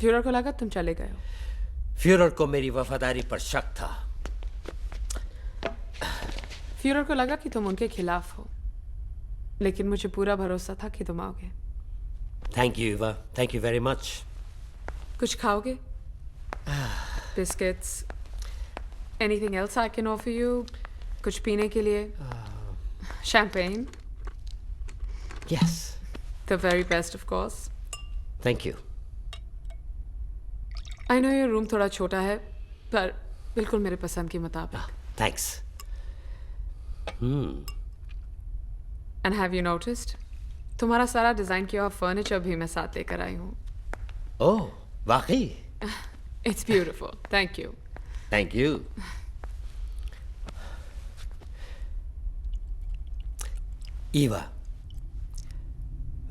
फ्यूरर को लगा तुम चले गए हो। फ्यूरर को मेरी वफादारी पर शक था। फ्यूरर को लगा कि तुम उनके खिलाफ हो, लेकिन मुझे पूरा भरोसा था कि तुम आओगे। Thank you Eva, thank you very much. कुछ खाओगे? Biscuits, anything else I can offer you? कुछ पीने के लिए? Champagne? Yes. The very best, of course. Thank you. I know your room थोड़ा छोटा है, पर बिल्कुल मेरे पसंद के मुताबिक। Thanks. And have you noticed? तुम्हारा सारा डिजाइन किया हुआ फर्नीचर भी मैं साथ लेकर आई हूँ। ओह, वाकई? It's beautiful. Thank you. Thank you. Eva,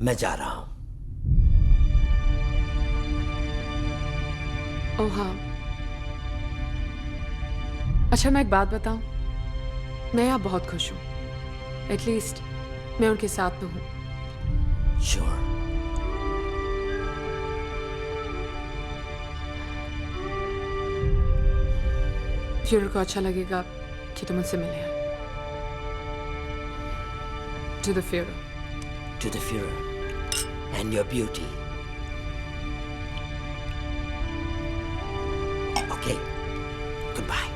मैं जा रहा हूं। ओह हाँ। अच्छा, मैं एक बात बताऊं, मैं यहाँ बहुत खुश हूँ। एटलीस्ट मैं उनके साथ में हूँ। श्योर। फ्यूरर को अच्छा लगेगा कि तुम उनसे मिले। To the Führer. To the Führer. And your beauty. Okay. Goodbye.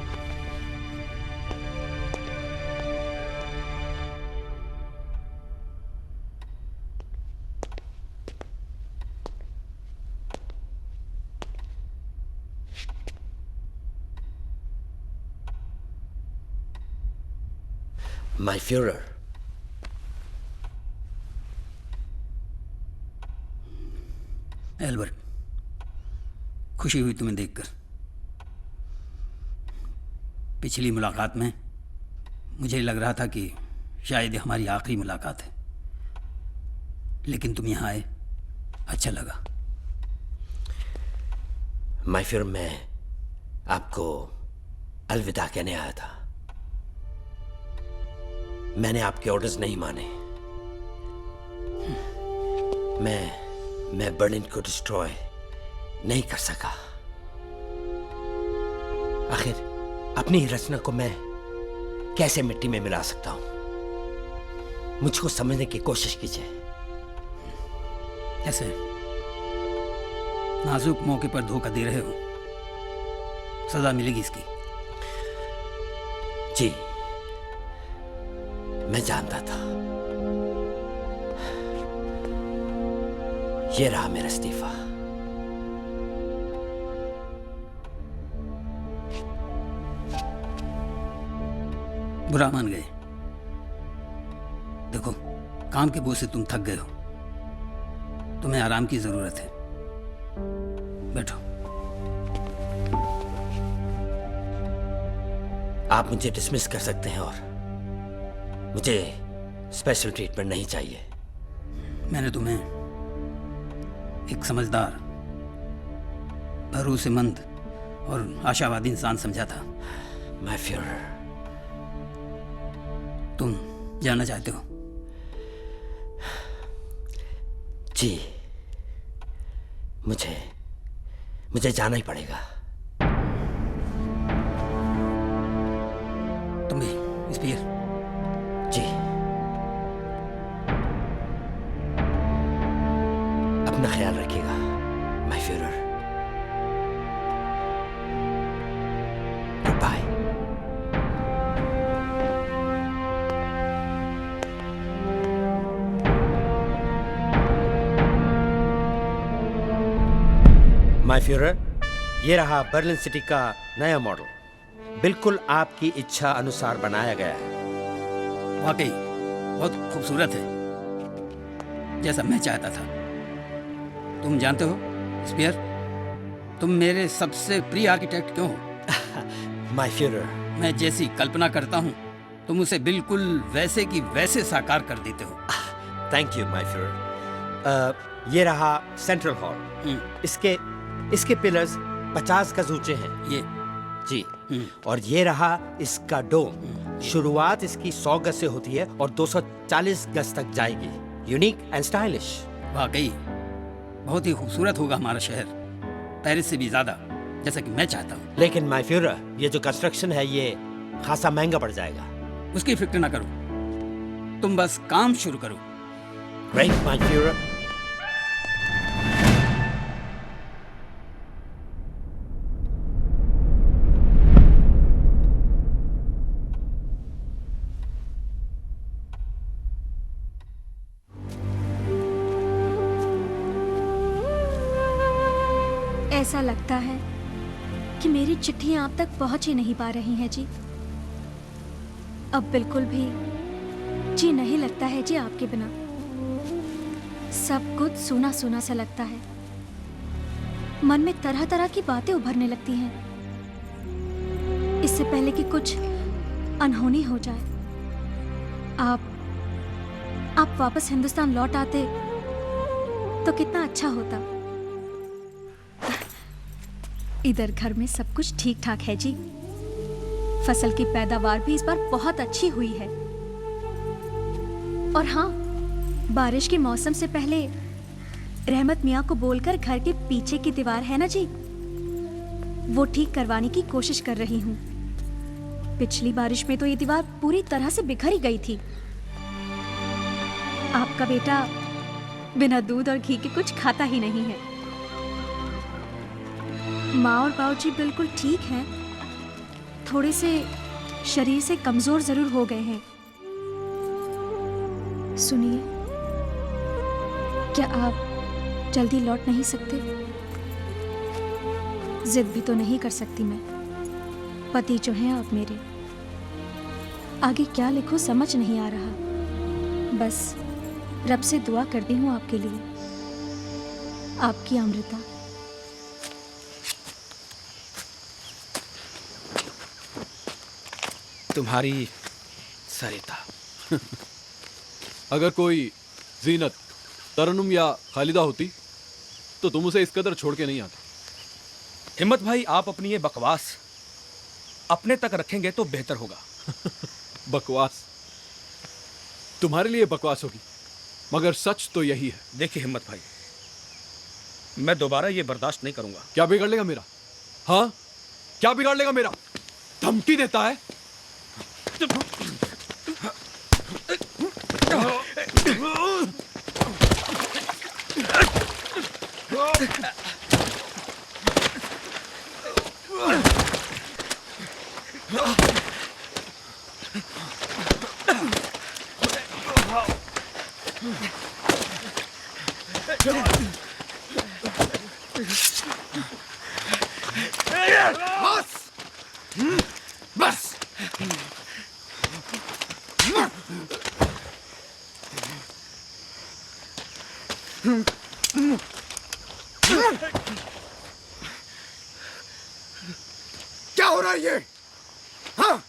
My Führer. Albert, खुशी हुई तुम्हें देखकर। पिछली मुलाकात में मुझे लग रहा था कि शायद ये हमारी आखिरी मुलाकात है, लेकिन तुम यहाँ आए, अच्छा लगा। माय फ्यूहर, मैं आपको अलविदा कहने आया था। मैंने आपके ऑर्डर्स नहीं माने। मैं बर्लिन को डिस्ट्रॉय नहीं कर सका। आखिर अपनी ही रचना को मैं कैसे मिट्टी में मिला सकता हूं? मुझको समझने की कोशिश कीजिए। ऐसे नाजुक मौके पर धोखा दे रहे हो, सजा मिलेगी इसकी। जी, मैं जानता था। ये रहा मेरा इस्तीफा। बुरा मान गए। देखो, काम के बोझ से तुम थक गए हो, तुम्हें आराम की जरूरत है। बैठो। आप मुझे डिसमिस कर सकते हैं और मुझे स्पेशल ट्रीटमेंट नहीं चाहिए। मैंने तुम्हें एक समझदार, भरोसेमंद और आशावादी इंसान समझा था। माय फ्यूरर, तुम जाना चाहते हो? जी, मुझे जाना ही पड़ेगा। तुम भी स्पीयर? जी। अपना ख्याल रखिएगा my Fuhrer. Good bye. My Fuhrer, ये रहा बर्लिन सिटी का नया मॉडल। बिल्कुल आपकी इच्छा अनुसार बनाया गया है। वाकई बहुत खूबसूरत है, जैसा मैं चाहता था। तुम जानते हो स्पीयर, तुम मेरे सबसे प्रिय आर्किटेक्ट क्यों हो? माय फ्यूरर, मैं जैसी कल्पना करता हूँ तुम उसे बिल्कुल वैसे की वैसे साकार कर देते हो। Thank you my Fuhrer. ये रहा सेंट्रल हॉल। इसके पिलर्स 50 गज ऊंचे हैं। ये जी। और ये रहा इसका डोम। शुरुआत इसकी 100 गज से होती है और 240 गज तक जाएगी। Unique and stylish. वाकई बहुत ही खूबसूरत होगा हमारा शहर, पेरिस से भी ज्यादा, जैसा कि मैं चाहता हूँ। लेकिन माय फ्यूरर, ये जो कंस्ट्रक्शन है ये खासा महंगा पड़ जाएगा। उसकी फिक्र ना करो, तुम बस काम शुरू करो। Great my Führer. ऐसा लगता है कि मेरी चिट्ठियां आप तक पहुंच ही नहीं पा रही हैं जी। अब बिल्कुल भी जी नहीं लगता है जी आपके बिना। सब कुछ सूना सूना सा लगता है। मन में तरह तरह की बातें उभरने लगती हैं। इससे पहले कि कुछ अनहोनी हो जाए, आप वापस हिंदुस्तान लौट आते तो कितना अच्छा होता। इधर घर में सब कुछ ठीक ठाक है जी। फसल की पैदावार भी इस बार बहुत अच्छी हुई है। और हाँ, बारिश के मौसम से पहले रहमत मियाँ को बोलकर घर के पीछे की दीवार है ना जी, वो ठीक करवाने की कोशिश कर रही हूँ। पिछली बारिश में तो ये दीवार पूरी तरह से बिखर ही गई थी। आपका बेटा बिना दूध और घी के कुछ खाता ही नहीं है। माँ और बाबूजी बिल्कुल ठीक हैं, थोड़े से शरीर से कमजोर जरूर हो गए हैं। सुनिए, क्या आप जल्दी लौट नहीं सकते? जिद भी तो नहीं कर सकती मैं। पति जो हैं आप मेरे, आगे क्या लिखूं समझ नहीं आ रहा। बस रब से दुआ करती हूँ आपके लिए। आपकी अमृता। तुम्हारी सरिता। अगर कोई जीनत, तरन्नुम या खालिदा होती तो तुम उसे इस कदर छोड़ के नहीं आते। हिम्मत भाई, आप अपनी ये बकवास अपने तक रखेंगे तो बेहतर होगा। बकवास, तुम्हारे लिए बकवास होगी, मगर सच तो यही है। देखिए हिम्मत भाई, मैं दोबारा ये बर्दाश्त नहीं करूंगा। क्या बिगाड़ लेगा मेरा? हाँ, क्या बिगाड़ लेगा मेरा? धमकी देता है? बस क्या हो रहा है ये? हाँ,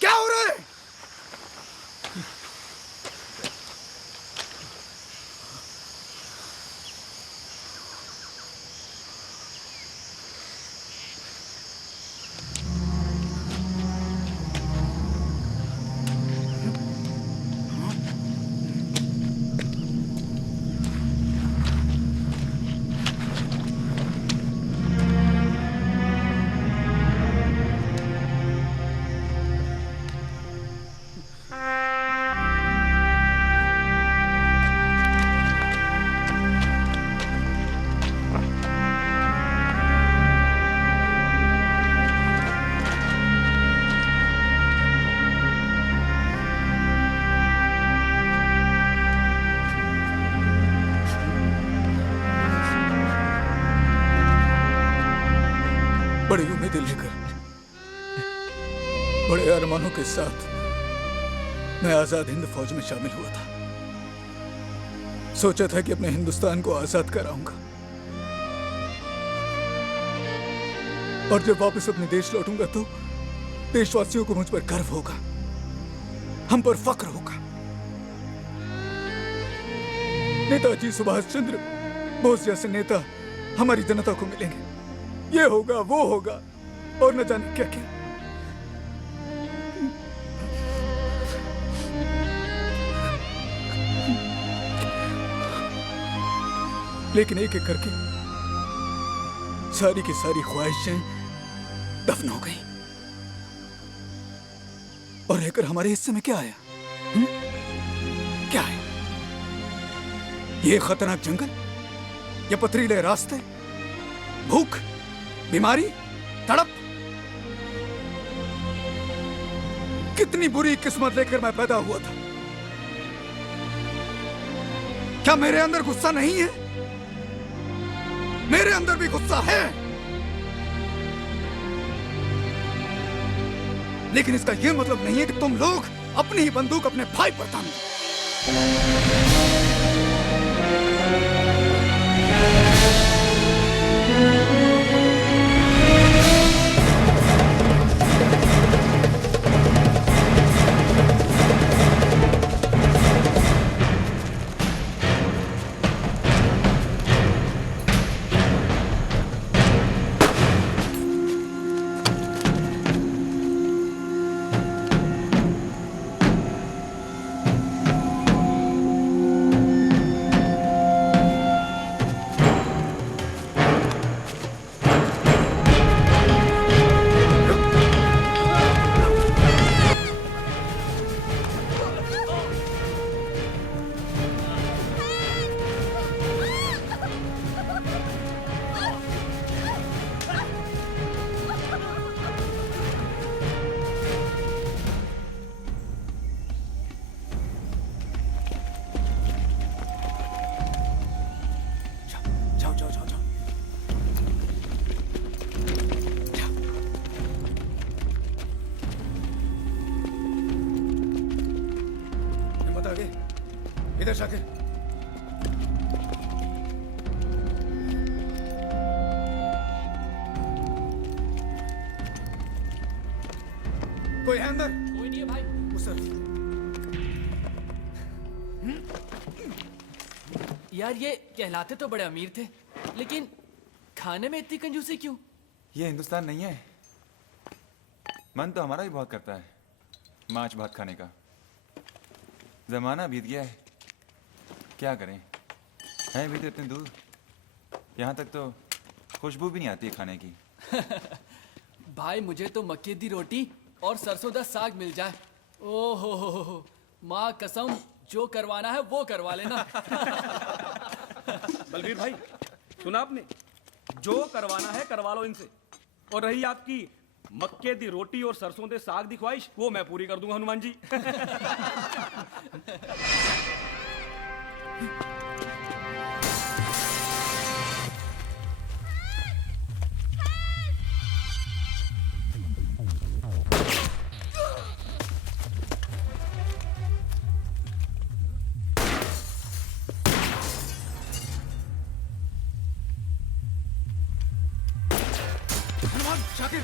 क्या हो रहा है? बड़ी उम्मीदें लेकर, बड़े अरमानों के साथ मैं आजाद हिंद फौज में शामिल हुआ था। सोचा था कि अपने हिंदुस्तान को आजाद कराऊंगा, और जब वापस अपने देश लौटूंगा तो देशवासियों को मुझ पर गर्व होगा, हम पर फख्र होगा। नेताजी सुभाष चंद्र बोस जैसे नेता हमारी जनता को मिलेंगे, ये होगा वो होगा और न जाने क्या क्या। लेकिन एक एक करके सारी की सारी ख्वाहिशें दफन हो गई, और रहकर हमारे हिस्से में क्या आया? क्या है? ये खतरनाक जंगल, ये पथरीले रास्ते, भूख, बीमारी, तड़प। कितनी बुरी किस्मत लेकर मैं पैदा हुआ था। क्या मेरे अंदर गुस्सा नहीं है? मेरे अंदर भी गुस्सा है, लेकिन इसका यह मतलब नहीं है कि तुम लोग अपनी ही बंदूक अपने भाई पर तानो। इधर शाकिर, कोई है अंदर? कोई नहीं है भाई। यार ये कहलाते तो बड़े अमीर थे, लेकिन खाने में इतनी कंजूसी क्यों? ये हिंदुस्तान नहीं है, मन तो हमारा भी बहुत करता है माछ भात खाने का। जमाना बीत गया है, क्या करें, है भी तो इतने दूर। यहाँ तक तो खुशबू भी नहीं आती है खाने की। भाई मुझे तो मक्के दी रोटी और सरसों दा साग मिल जाए। ओहो हो, माँ कसम, जो करवाना है वो करवा लेना। बलवीर भाई सुना आपने, जो करवाना है करवा लो इनसे। और रही आपकी मक्के दी रोटी और सरसों दे साग दी ख्वाहिश, वो मैं पूरी कर दूंगा हनुमान जी। हनुमान, शाकिर,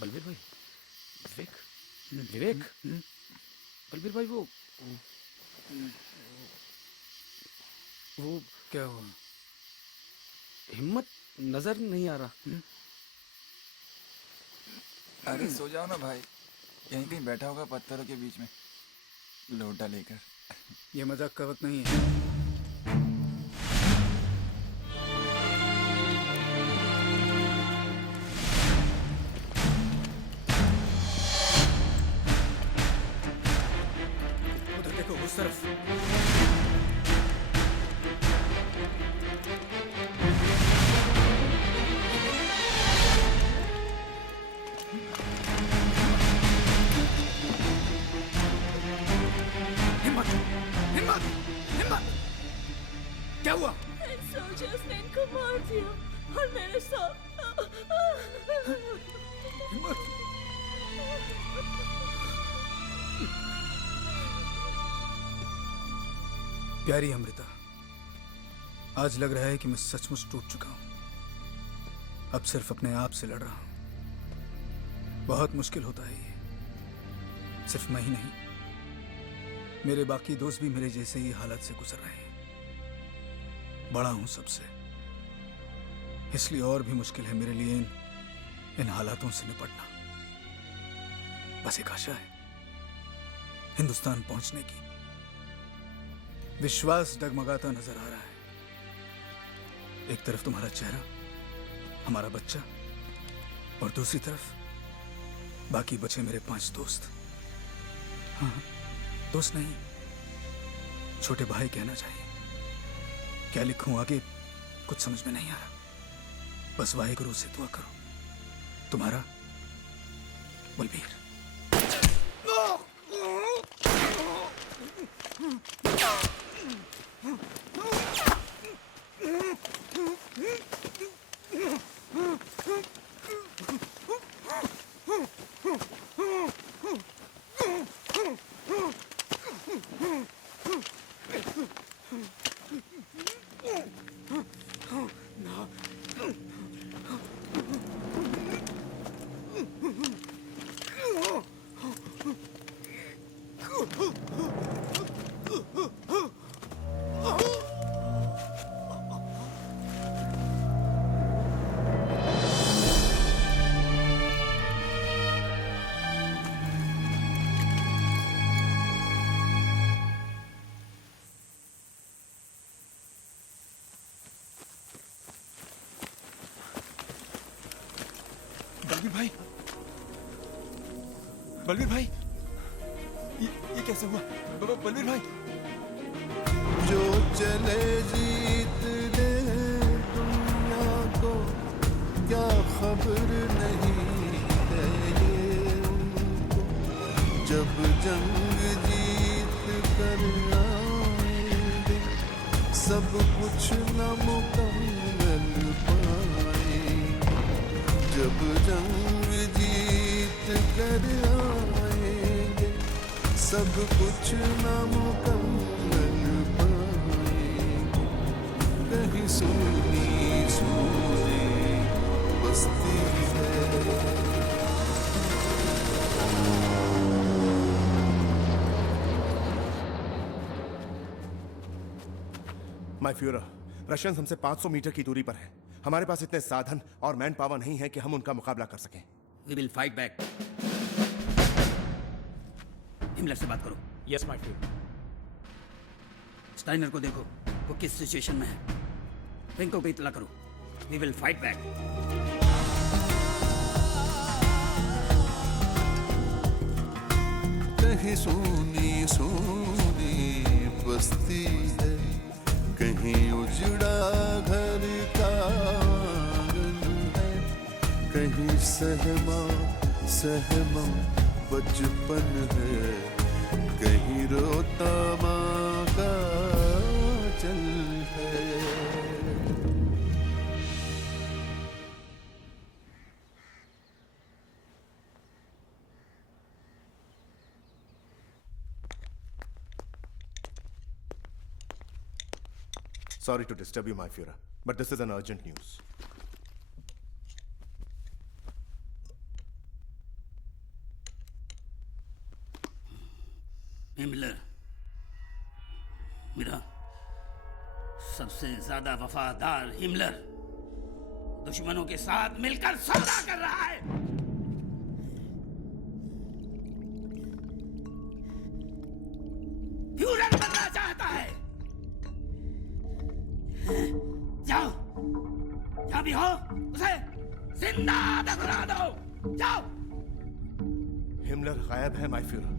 बलवीर भाई, विवेक, बलवीर भाई वो क्या हुआ? हिम्मत नजर नहीं आ रहा। अरे सो जाओ ना भाई, यहीं कहीं बैठा होगा पत्थरों के बीच में लोटा लेकर। ये मजाक का वक्त नहीं है। उधर देखो, उस तरफ। क्या हुआ? सोल्जर्स ने इनको मार दिया और मेरे साथ। प्यारी अमृता, आज लग रहा है कि मैं सचमुच टूट चुका हूं। अब सिर्फ अपने आप से लड़ रहा हूं। बहुत मुश्किल होता है ये। सिर्फ मैं ही नहीं, मेरे बाकी दोस्त भी मेरे जैसे ही हालत से गुजर रहे हैं। बड़ा हूं सबसे, इसलिए और भी मुश्किल है मेरे लिए इन हालातों से निपटना। बस एक आशा है, हिंदुस्तान पहुंचने की। विश्वास डगमगाता नजर आ रहा है। एक तरफ तुम्हारा चेहरा, हमारा बच्चा, और दूसरी तरफ बाकी बचे मेरे 5 दोस्त। हाँ, दोस्त नहीं, छोटे भाई कहना चाहिए। क्या लिखूं आगे कुछ समझ में नहीं आ रहा। बस वाहेगुरु से दुआ करो। तुम्हारा बलबीर। बलवीर भाई, बलवीर भाई, ये कैसे हुआ? बलवीर भाई, जो चले जीत ले दुनिया को, क्या खबर नहीं है ये उनको, जब जंग जीत कर आएंगे सब कुछ नामुकम्मल पाएंगे, जब जंग जीत कर आएंगे सब कुछ नामुकम्मल पाएंगे, कहीं सुनी सुनी बस्ती है। माय फ्यूरर, रशियंस हमसे 500 मीटर की दूरी पर है। हमारे पास इतने साधन और मैन पावर नहीं है कि हम उनका मुकाबला कर सकें। We will fight back. Himmler से बात करो। Yes my Führer. स्टाइनर को देखो, वो किस सिचुएशन में है। फ्रैंको को इतला करो। We will fight back. कहीं सोनी सोनी बस्ती है, कहीं उजड़ा घर का आंगन है, कहीं सहमा सहमा बचपन है, कहीं रोता माँ का चल है। Sorry to disturb you, my Führer, but this is an urgent news. Himmler मेरा सबसे ज्यादा वफादार हिमलर दुश्मनों के साथ मिलकर सौदा कर रहा है। फ्यूरर बनना चाहता है। जाओ, जहां भी हो उसे जिंदा दफना दो। जाओ। हिमलर गायब है, माय फ्यूरर।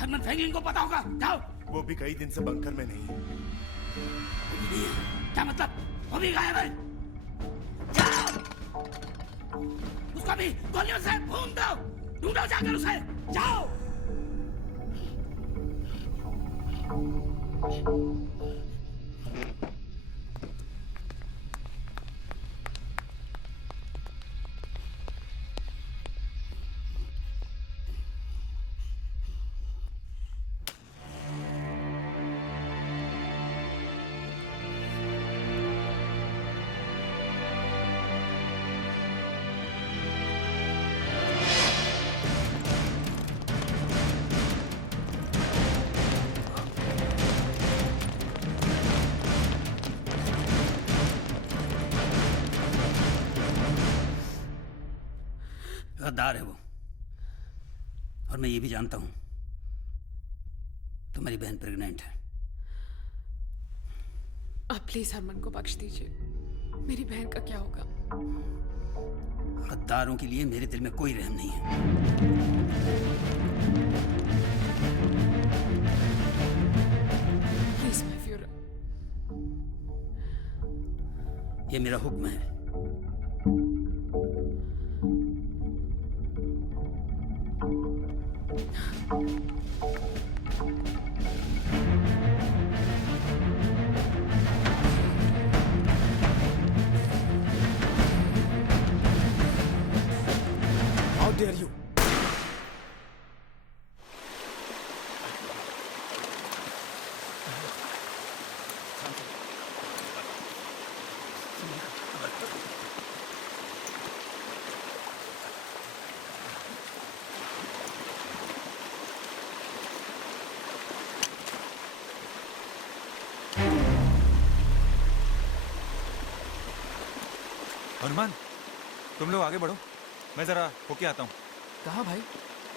हरमन फैंगलिन को पता होगा। जाओ। वो भी कई दिन से बंकर में नहीं है। क्या मतलब? वो भी गायब है। जाओ। उसको भी गोलियों से भून दो। ढूंढो जाकर उसे। जाओ। गद्दार है वो, और मैं ये भी जानता हूं तुम्हारी बहन प्रेग्नेंट है। आप प्लीज हरमन को बख्श दीजिए। मेरी बहन का क्या होगा? गद्दारों के लिए मेरे दिल में कोई रहम नहीं है। Please my Fuhrer. ये मेरा हुक्म है। How dare you? हनुमान, तुम लोग आगे बढ़ो, मैं जरा होके आता हूँ। कहाँ भाई?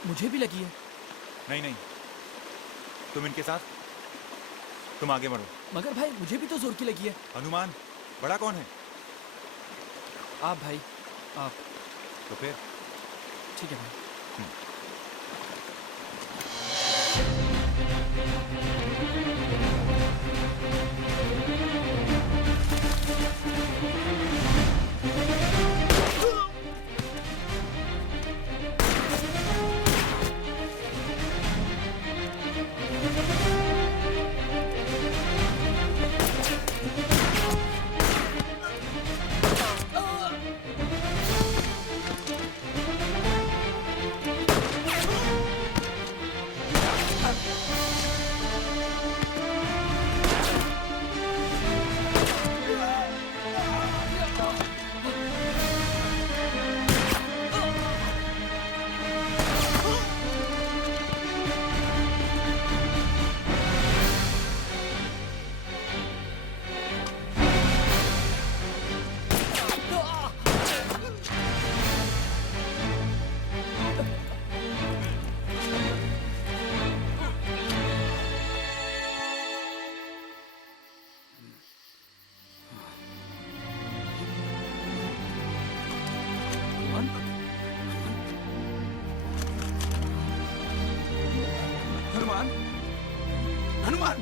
मुझे भी लगी है। नहीं नहीं, तुम इनके साथ, तुम आगे बढ़ो। मगर भाई मुझे भी तो जोर की लगी है। हनुमान, बड़ा कौन है? आप भाई, आप। तो फिर ठीक है भाई। हनुमान, हनुमान,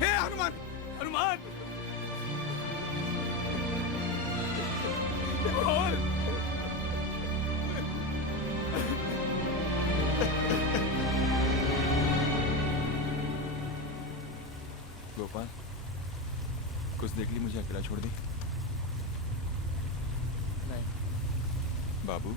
हे हनुमान, हनुमान, बोल। गोपाल, कुछ देख ली, मुझे अकेला छोड़ दी। नहीं। बाबू,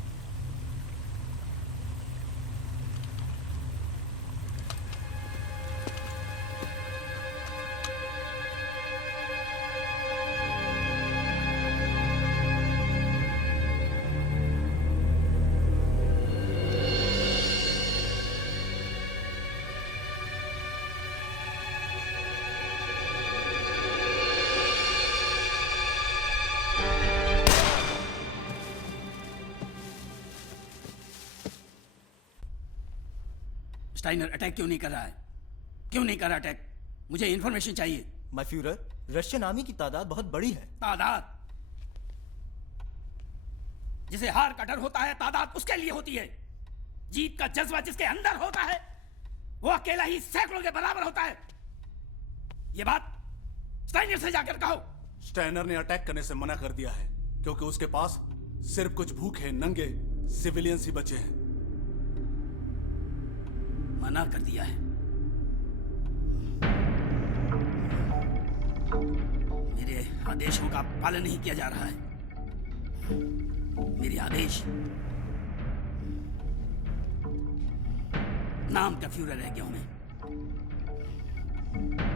स्टाइनर अटैक क्यों नहीं कर रहा है? क्यों नहीं कर रहा अटैक? मुझे इंफॉर्मेशन चाहिए। माय फ्यूरर, रशियन आर्मी की तादाद बहुत बड़ी है। तादाद? जिसे हार का डर होता है, तादाद उसके लिए होती है। जीत का जज्बा जिसके अंदर होता है, वो अकेला ही सैकड़ों के बराबर होता है। ये बात स्टाइनर से जाकर कहो। स्टाइनर ने अटैक करने से मना कर दिया है क्योंकि उसके पास सिर्फ कुछ भूखे नंगे सिविलियंस ही बचे हैं। मना कर दिया है? मेरे आदेशों का पालन नहीं किया जा रहा है। मेरे आदेश नाम का फ्यूरर रह गया हूं मैं।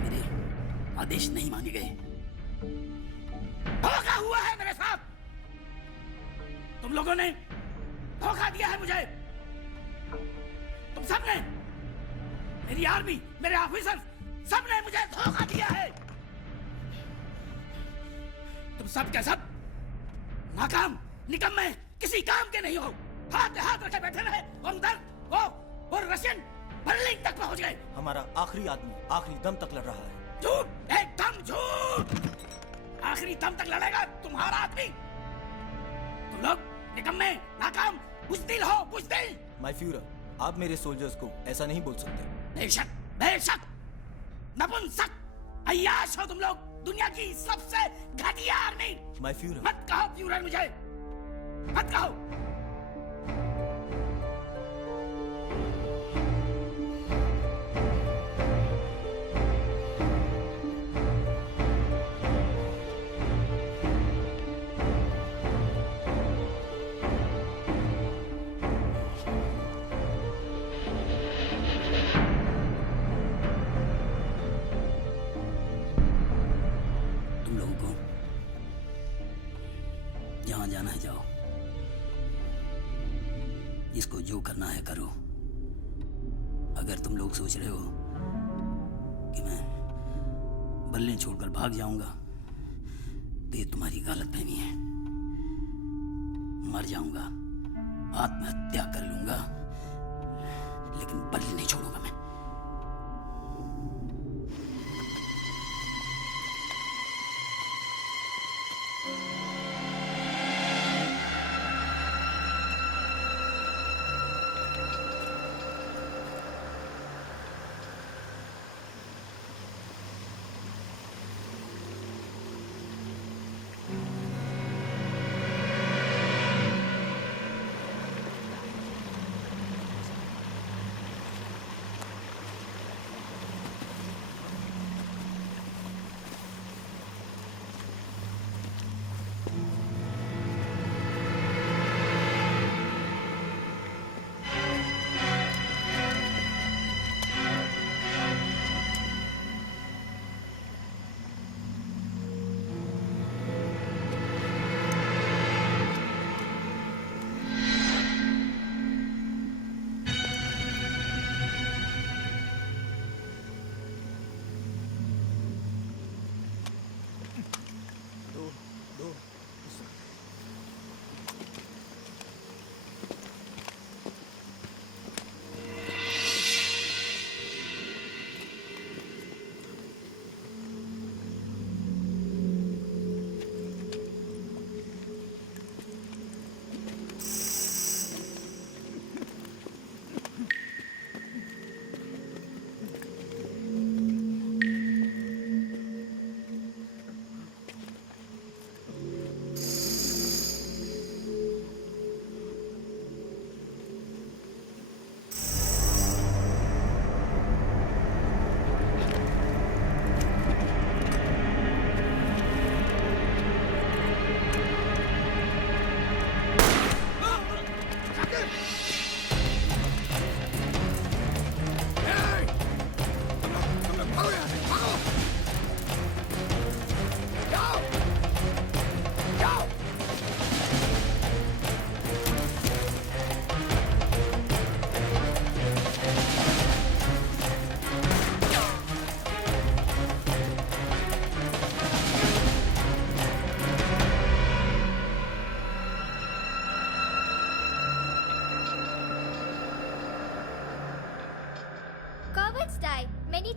मेरे आदेश नहीं माने गए। धोखा हुआ है मेरे साथ। तुम लोगों ने धोखा दिया है मुझे। तुम सबने, मेरी आर्मी, मेरे ऑफिसर, सबने मुझे धोखा दिया है। तुम सब के सब नाकाम, निकम्मे, किसी काम के नहीं हो। हाथ हाथ रखे बैठे रहे और उधर वो रशियन बर्लिन तक पहुंच गए। हमारा आखिरी आदमी आखिरी दम तक लड़ रहा है। झूठ, एकदम झूठ। आखिरी दम तक लड़ेगा तुम्हारा आदमी? तुम लोग निकम्मे, नाकाम, बुज़दिल हो, बुज़दिल। माय फ्यूरर, आप मेरे सोल्जर्स को ऐसा नहीं बोल सकते। बेशक, बेशक, नपुंसक, अय्याश हो तुम लोग। दुनिया की सबसे घटिया आर्मी। My Führer. मत कहो फ्यूरर मुझे, मत कहो। जाना है जाओ, इसको जो करना है करो। अगर तुम लोग सोच रहे हो कि मैं बर्लिन छोड़कर भाग जाऊंगा तो ये तुम्हारी गलतफहमी है। मर जाऊंगा, आत्महत्या कर लूंगा, लेकिन बर्लिन नहीं छोड़ूंगा मैं।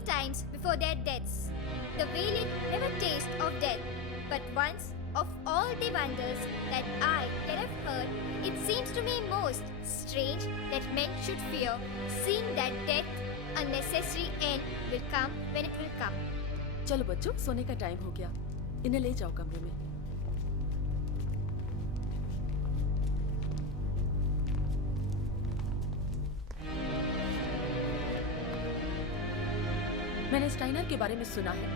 times before their deaths. The village never tasted of death, but once of all the wonders that I yet have heard, it seems to me most strange that men should fear, seeing that death, a necessary end, will come when it will come. चलो बच्चों, सोने का टाइम हो गया, इन्हें ले जाओ कमरे में। मैंने स्टाइनर के बारे में सुना है।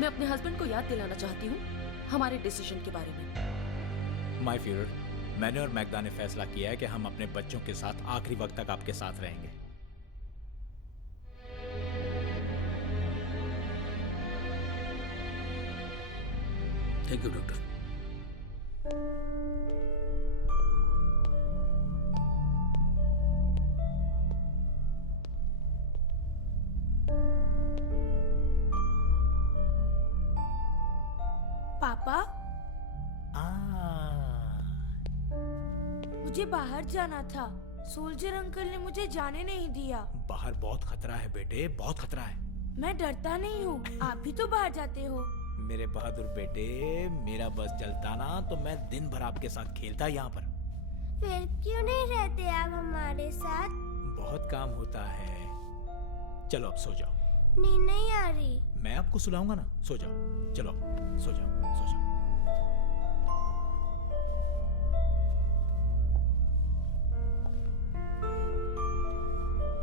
मैं अपने हस्बैंड को याद दिलाना चाहती हूँ हमारे डिसीजन के बारे में। माय फ्यूरर, मैंने और मैग्दा ने फैसला किया है कि हम अपने बच्चों के साथ आखिरी वक्त तक आपके साथ रहेंगे। Thank you doctor. पापा, मुझे बाहर जाना था। सोल्जर अंकल ने मुझे जाने नहीं दिया। बाहर बहुत खतरा है बेटे, बहुत खतरा है। मैं डरता नहीं हूँ, आप भी तो बाहर जाते हो। मेरे बहादुर बेटे, मेरा बस चलता ना तो मैं दिन भर आपके साथ खेलता यहाँ पर। फिर क्यों नहीं रहते आप हमारे साथ? बहुत काम होता है। चलो अब सो जाओ। नींद नहीं आ रही। मैं आपको सुलाऊंगा ना, सो जाओ। चलो सो जाओ, सो जाओ।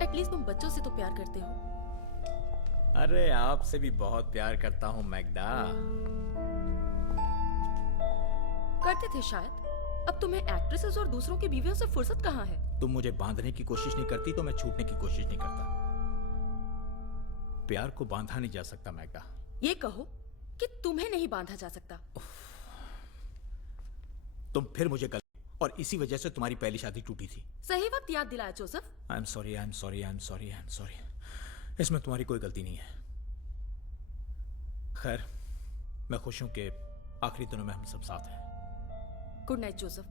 एटलीस्ट तुम बच्चों से तो प्यार करते हो। अरे आपसे भी बहुत प्यार करता हूँ मैग्दा। करते थे शायद। अब तुम्हें एक्ट्रेसेस और दूसरों की बीवियों से फुर्सत कहाँ है? तुम मुझे बांधने की कोशिश नहीं करती तो मैं छूटने की कोशिश नहीं करता। प्यार को बांधा नहीं जा सकता मैग्दा। ये कहो कि तुम्हें नहीं बांधा जा सकता। तुम फिर मुझे गलत, और इसी वजह से तुम्हारी पहली शादी टूटी थी। सही वक्त याद दिलाया Joseph. I am sorry, I am sorry, I am sorry, I am sorry. इसमें तुम्हारी कोई गलती नहीं है। खैर, मैं खुश हूं कि आखिरी दिनों में हम सब साथ हैं। Good night Joseph.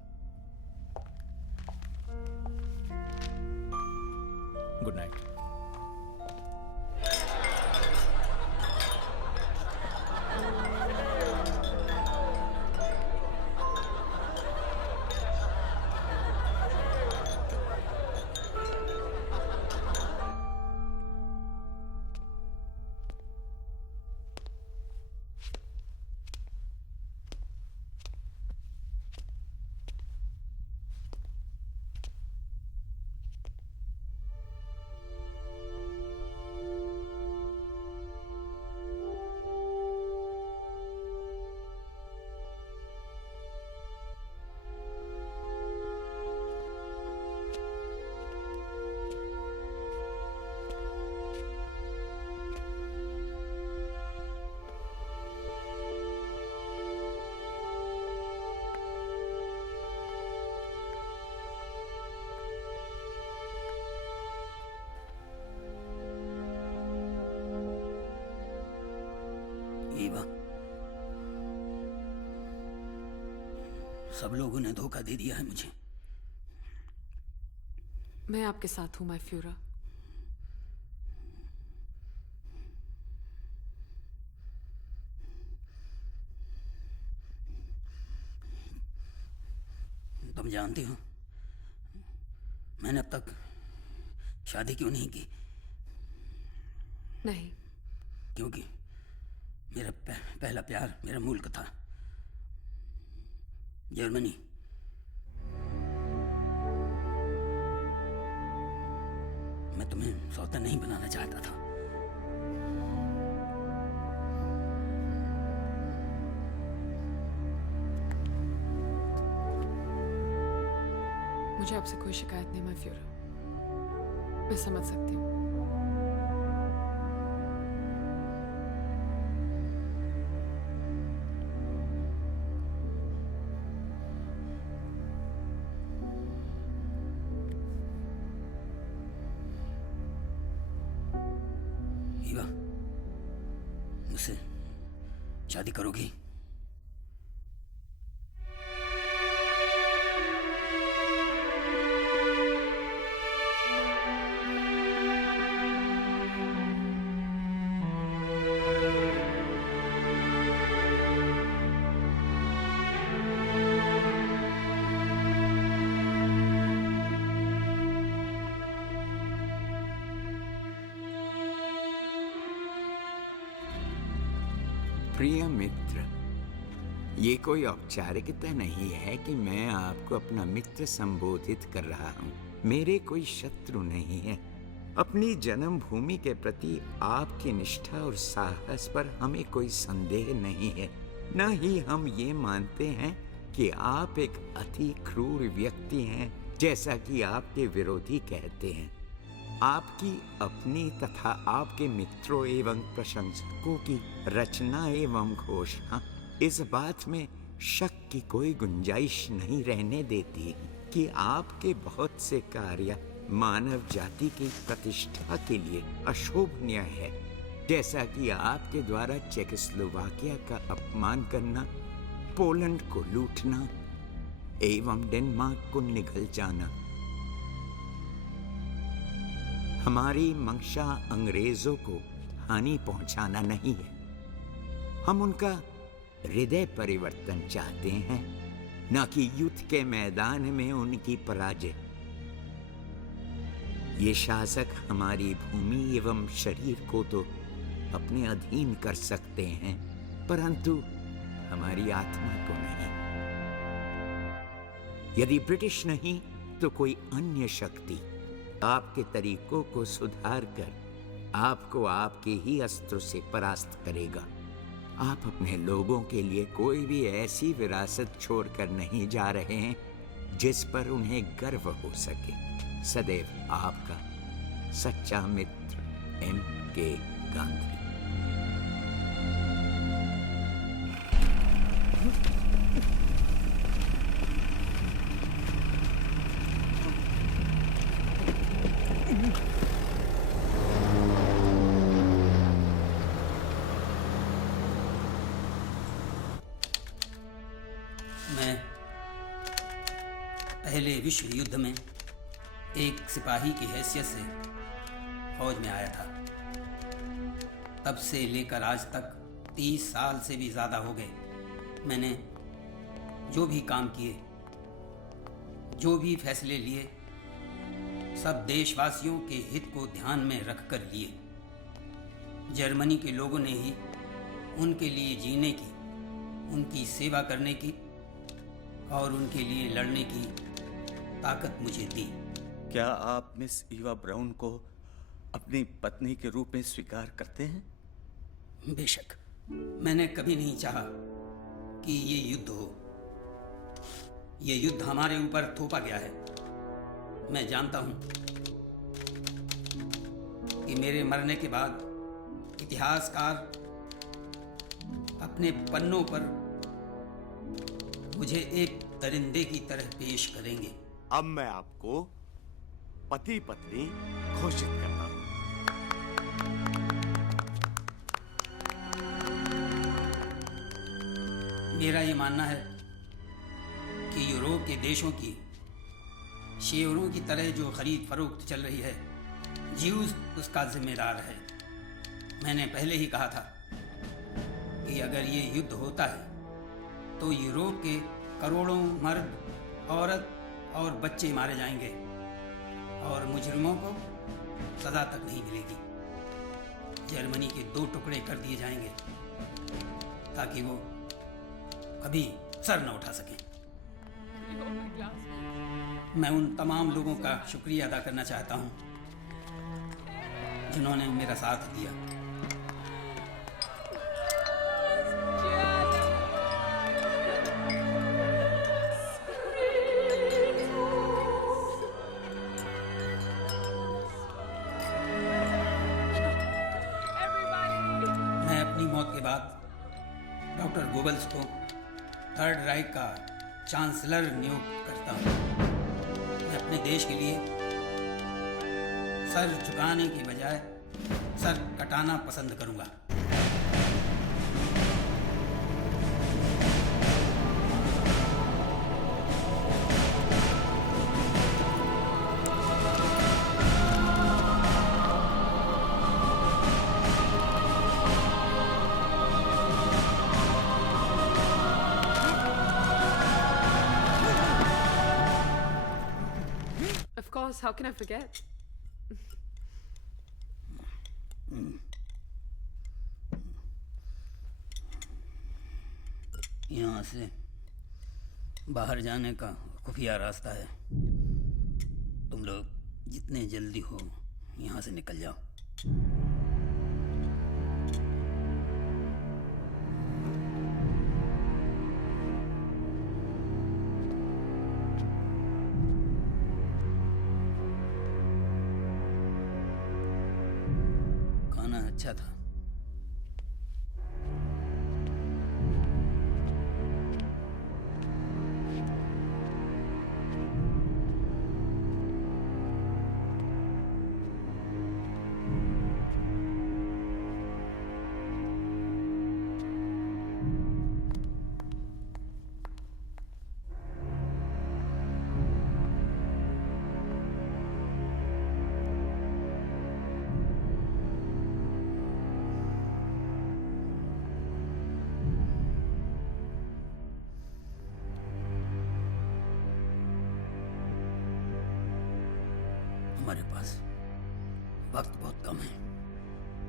Good night. Eva, सब लोगों ने धोखा दे दिया है मुझे। मैं आपके साथ हूं माय फ्यूरर। तुम जानती हो मैंने अब तक शादी क्यों नहीं की? नहीं। क्योंकि मेरा पहला प्यार मेरा मुल्क था, जर्मनी। मैं तुम्हें सौतन नहीं बनाना चाहता था। मुझे आपसे कोई शिकायत नहीं माय फ्यूरर। मैं समझ सकती हूँ। ईवा, मुझसे शादी करोगी? प्रिय मित्र, ये कोई औपचारिकता नहीं है कि मैं आपको अपना मित्र संबोधित कर रहा हूँ। मेरे कोई शत्रु नहीं है। अपनी जन्मभूमि के प्रति आपकी निष्ठा और साहस पर हमें कोई संदेह नहीं है। न ही हम ये मानते हैं कि आप एक अति क्रूर व्यक्ति हैं, जैसा कि आपके विरोधी कहते हैं। आपकी अपनी तथा आपके मित्रों एवं प्रशंसकों की रचना एवं घोषणा इस बात में शक की कोई गुंजाइश नहीं रहने देती कि आपके बहुत से कार्य मानव जाति की प्रतिष्ठा के लिए अशोभनीय है, जैसा कि आपके द्वारा चेकोस्लोवाकिया का अपमान करना, पोलैंड को लूटना एवं डेनमार्क को निगल जाना। हमारी मंशा अंग्रेजों को हानि पहुंचाना नहीं है। हम उनका हृदय परिवर्तन चाहते हैं, न कि युद्ध के मैदान में उनकी पराजय। ये शासक हमारी भूमि एवं शरीर को तो अपने अधीन कर सकते हैं, परंतु हमारी आत्मा को नहीं। यदि ब्रिटिश नहीं तो कोई अन्य शक्ति आपके तरीकों को सुधार कर आपको आपके ही अस्त्रों से परास्त करेगा। आप अपने लोगों के लिए कोई भी ऐसी विरासत छोड़कर नहीं जा रहे हैं जिस पर उन्हें गर्व हो सके। सदैव आपका सच्चा मित्र M.K. गांधी। मैं पहले विश्व युद्ध में एक सिपाही की हैसियत से फौज में आया था। तब से लेकर आज तक 30 साल से भी ज़्यादा हो गए। मैंने जो भी काम किए, जो भी फैसले लिए, सब देशवासियों के हित को ध्यान में रखकर लिए। जर्मनी के लोगों ने ही उनके लिए जीने की, उनकी सेवा करने की और उनके लिए लड़ने की ताकत मुझे दी। क्या आप मिस ईवा ब्राउन को अपनी पत्नी के रूप में स्वीकार करते हैं? बेशक। मैंने कभी नहीं चाहा कि ये युद्ध हो। ये युद्ध हमारे ऊपर थोपा गया है। मैं जानता हूं कि मेरे मरने के बाद इतिहासकार अपने पन्नों पर मुझे एक दरिंदे की तरह पेश करेंगे। अब मैं आपको पति पत्नी घोषित करता हूं। मेरा ये मानना है कि यूरोप के देशों की शेयरों की तरह जो खरीद फरोख्त चल रही है, ज्यूज उसका जिम्मेदार है। मैंने पहले ही कहा था कि अगर ये युद्ध होता है तो यूरोप के करोड़ों मर्द, औरत और बच्चे मारे जाएंगे और मुजरिमों को सजा तक नहीं मिलेगी। जर्मनी के 2 टुकड़े कर दिए जाएंगे ताकि वो कभी सर न उठा सके। मैं उन तमाम लोगों का शुक्रिया अदा करना चाहता हूं जिन्होंने मेरा साथ दिया। मैं अपनी मौत के बाद डॉक्टर गोबल्स को थर्ड राइख का चांसलर नियुक्त करता हूं। मैं अपने देश के लिए सर झुकाने की बजाय सर कटाना पसंद करूंगा। Of course, how can I forget? यहाँ से बाहर जाने का खुफिया रास्ता है। तुम लोग जितने जल्दी हो यहाँ से निकल जाओ। खाना अच्छा था। हमारे पास वक्त बहुत कम है,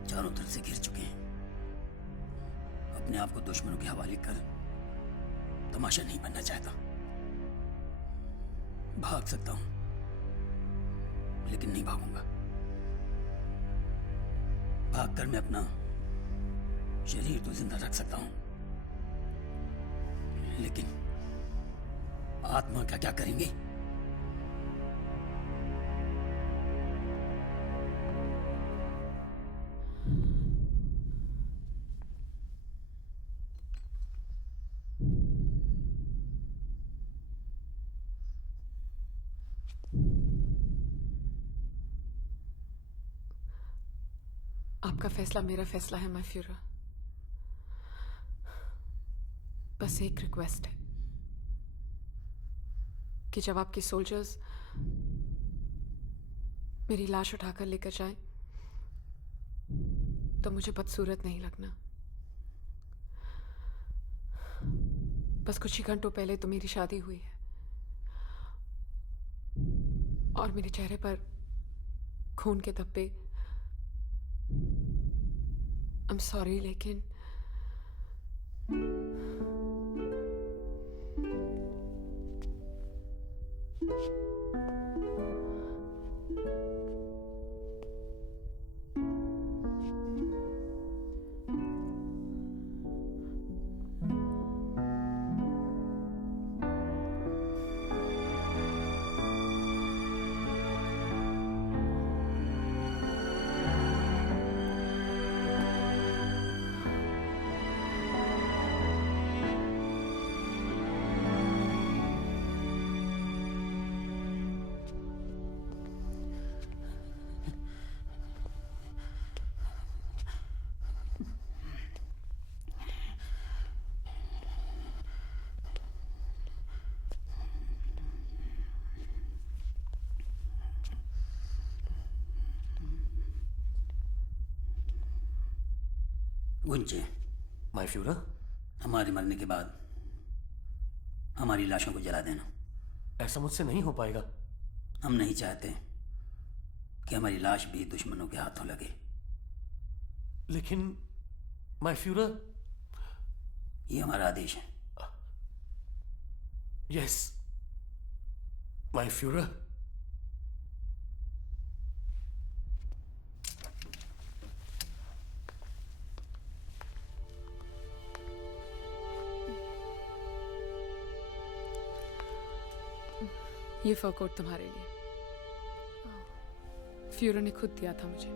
चारों तरफ से घिर चुके हैं। अपने आप को दुश्मनों के हवाले कर तमाशा नहीं बनना चाहता। भाग सकता हूं, लेकिन नहीं भागूंगा। भागकर मैं अपना शरीर तो जिंदा रख सकता हूं, लेकिन आत्मा का क्या करेंगे? आपका फैसला मेरा फैसला है, माय फ्यूरर। बस एक रिक्वेस्ट है कि जब आपके सोल्जर्स मेरी लाश उठाकर लेकर जाएं, तो मुझे बदसूरत नहीं लगना। बस कुछ ही घंटों पहले तो मेरी शादी हुई है और मेरे चेहरे पर खून के धब्बे। I'm sorry, लेकिन गुंजे, माय फ्यूरर, हमारे मरने के बाद हमारी लाशों को जला देना। ऐसा मुझसे नहीं हो पाएगा। हम नहीं चाहते कि हमारी लाश भी दुश्मनों के हाथों लगे। लेकिन माय फ्यूरर, ये हमारा आदेश है। Yes my Fuhrer. ये फर कोट तुम्हारे लिए। फ्यूरर ने खुद दिया था मुझे।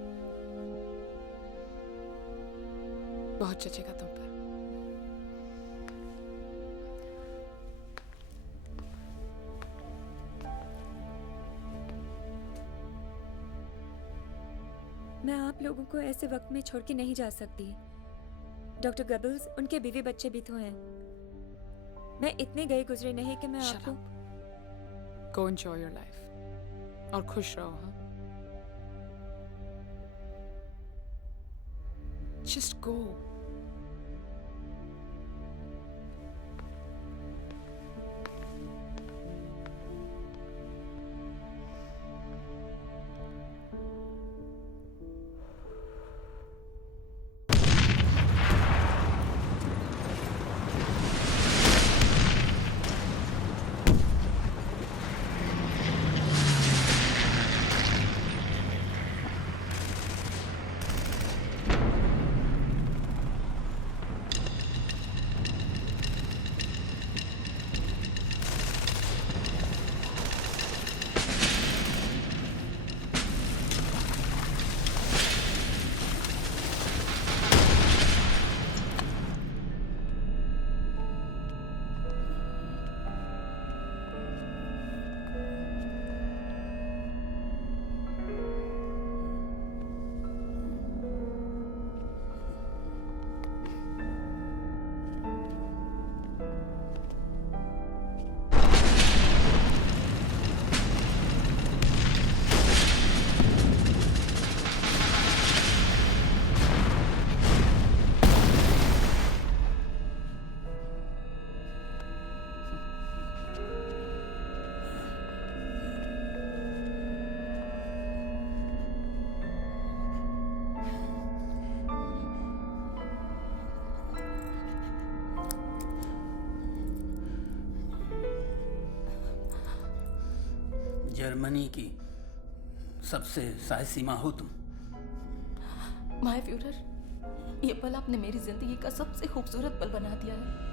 बहुत जचेगा तुम पर। मैं आप लोगों को ऐसे वक्त में छोड़ के नहीं जा सकती। डॉक्टर गबल्स, उनके बीवी बच्चे भी तो हैं। मैं इतने गए गुजरे नहीं कि मैं आपको। Go enjoy your life और खुश रहो। हाँ, just go. जर्मनी की सबसे साहसीमा हो तुम। माय फ्यूरर, ये पल आपने मेरी जिंदगी का सबसे खूबसूरत पल बना दिया है।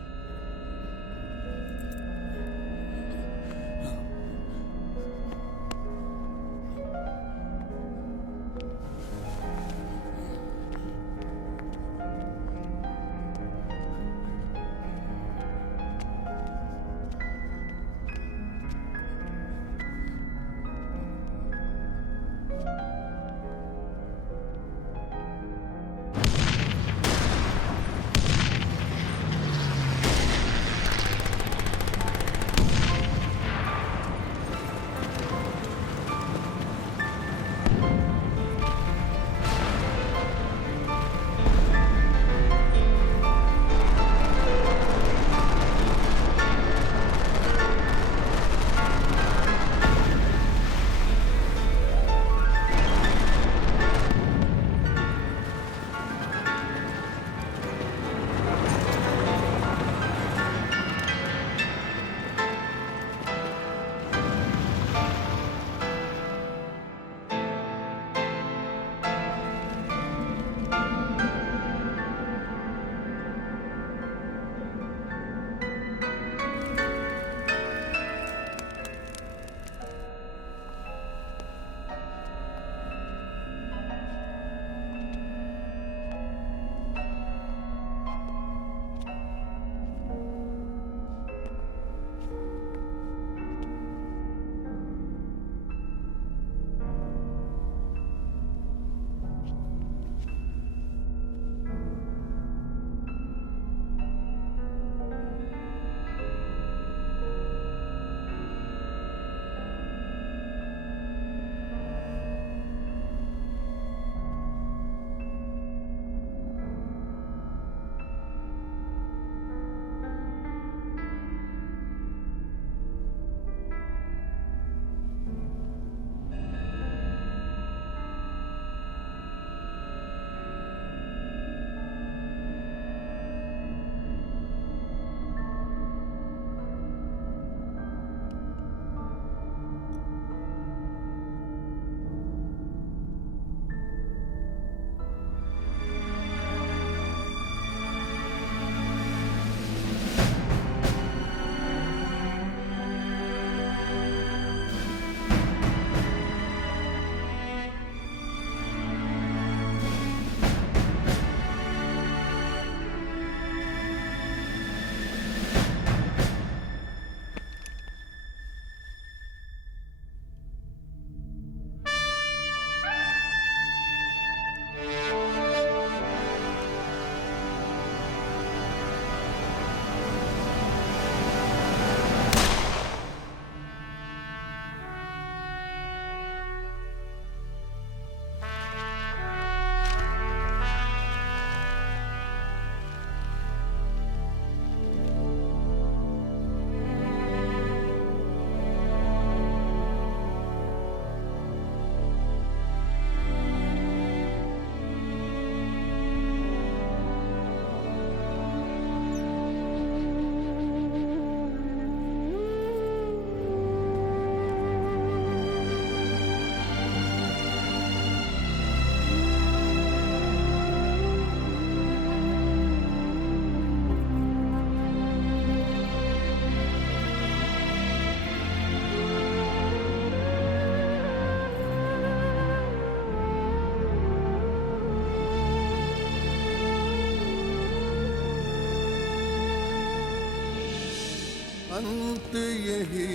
अंत यही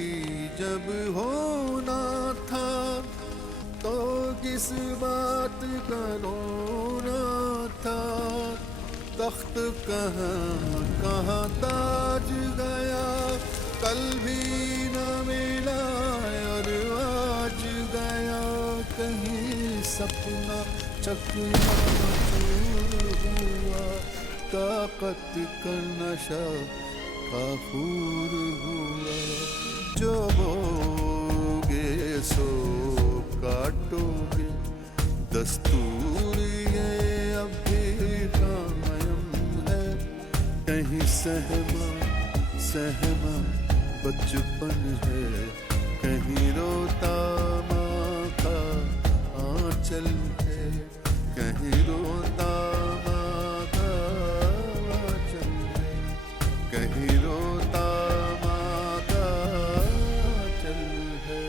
जब होना था तो किस बात का रोना था। तख्त कहाँ कहाँ ताज गया, कल भी न मिला और आज गया। कहीं सपना चकनाचूर हुआ, ताकत का नशा काफूर हुआ। जो बोगे सो काटोगे, दस्तूर ये अब भी कायम है। कहीं सहमा सहमा बचपन है, कहीं रोता माँ का आंचल है, कहीं रोता माँ का आंचल है, कहीं रोता माँ का आंचल है।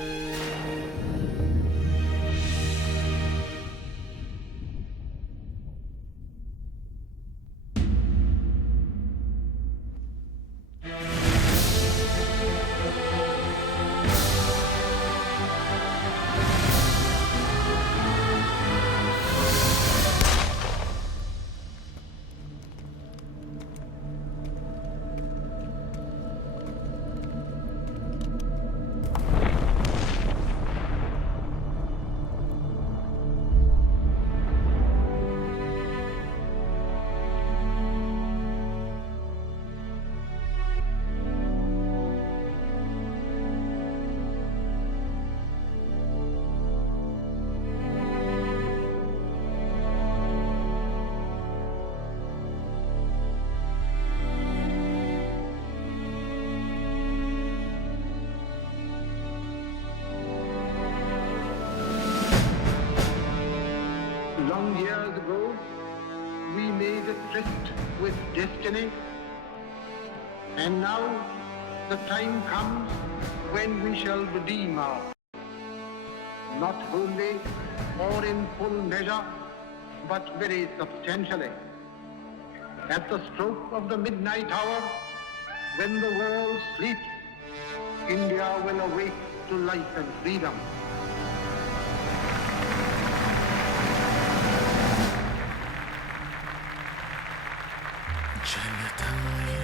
Long years ago, we made a tryst with destiny, and now the time comes when we shall redeem our, not wholly or in full measure, but very substantially. At the stroke of the midnight hour, when the world sleeps, India will awake to life and freedom. जलता ये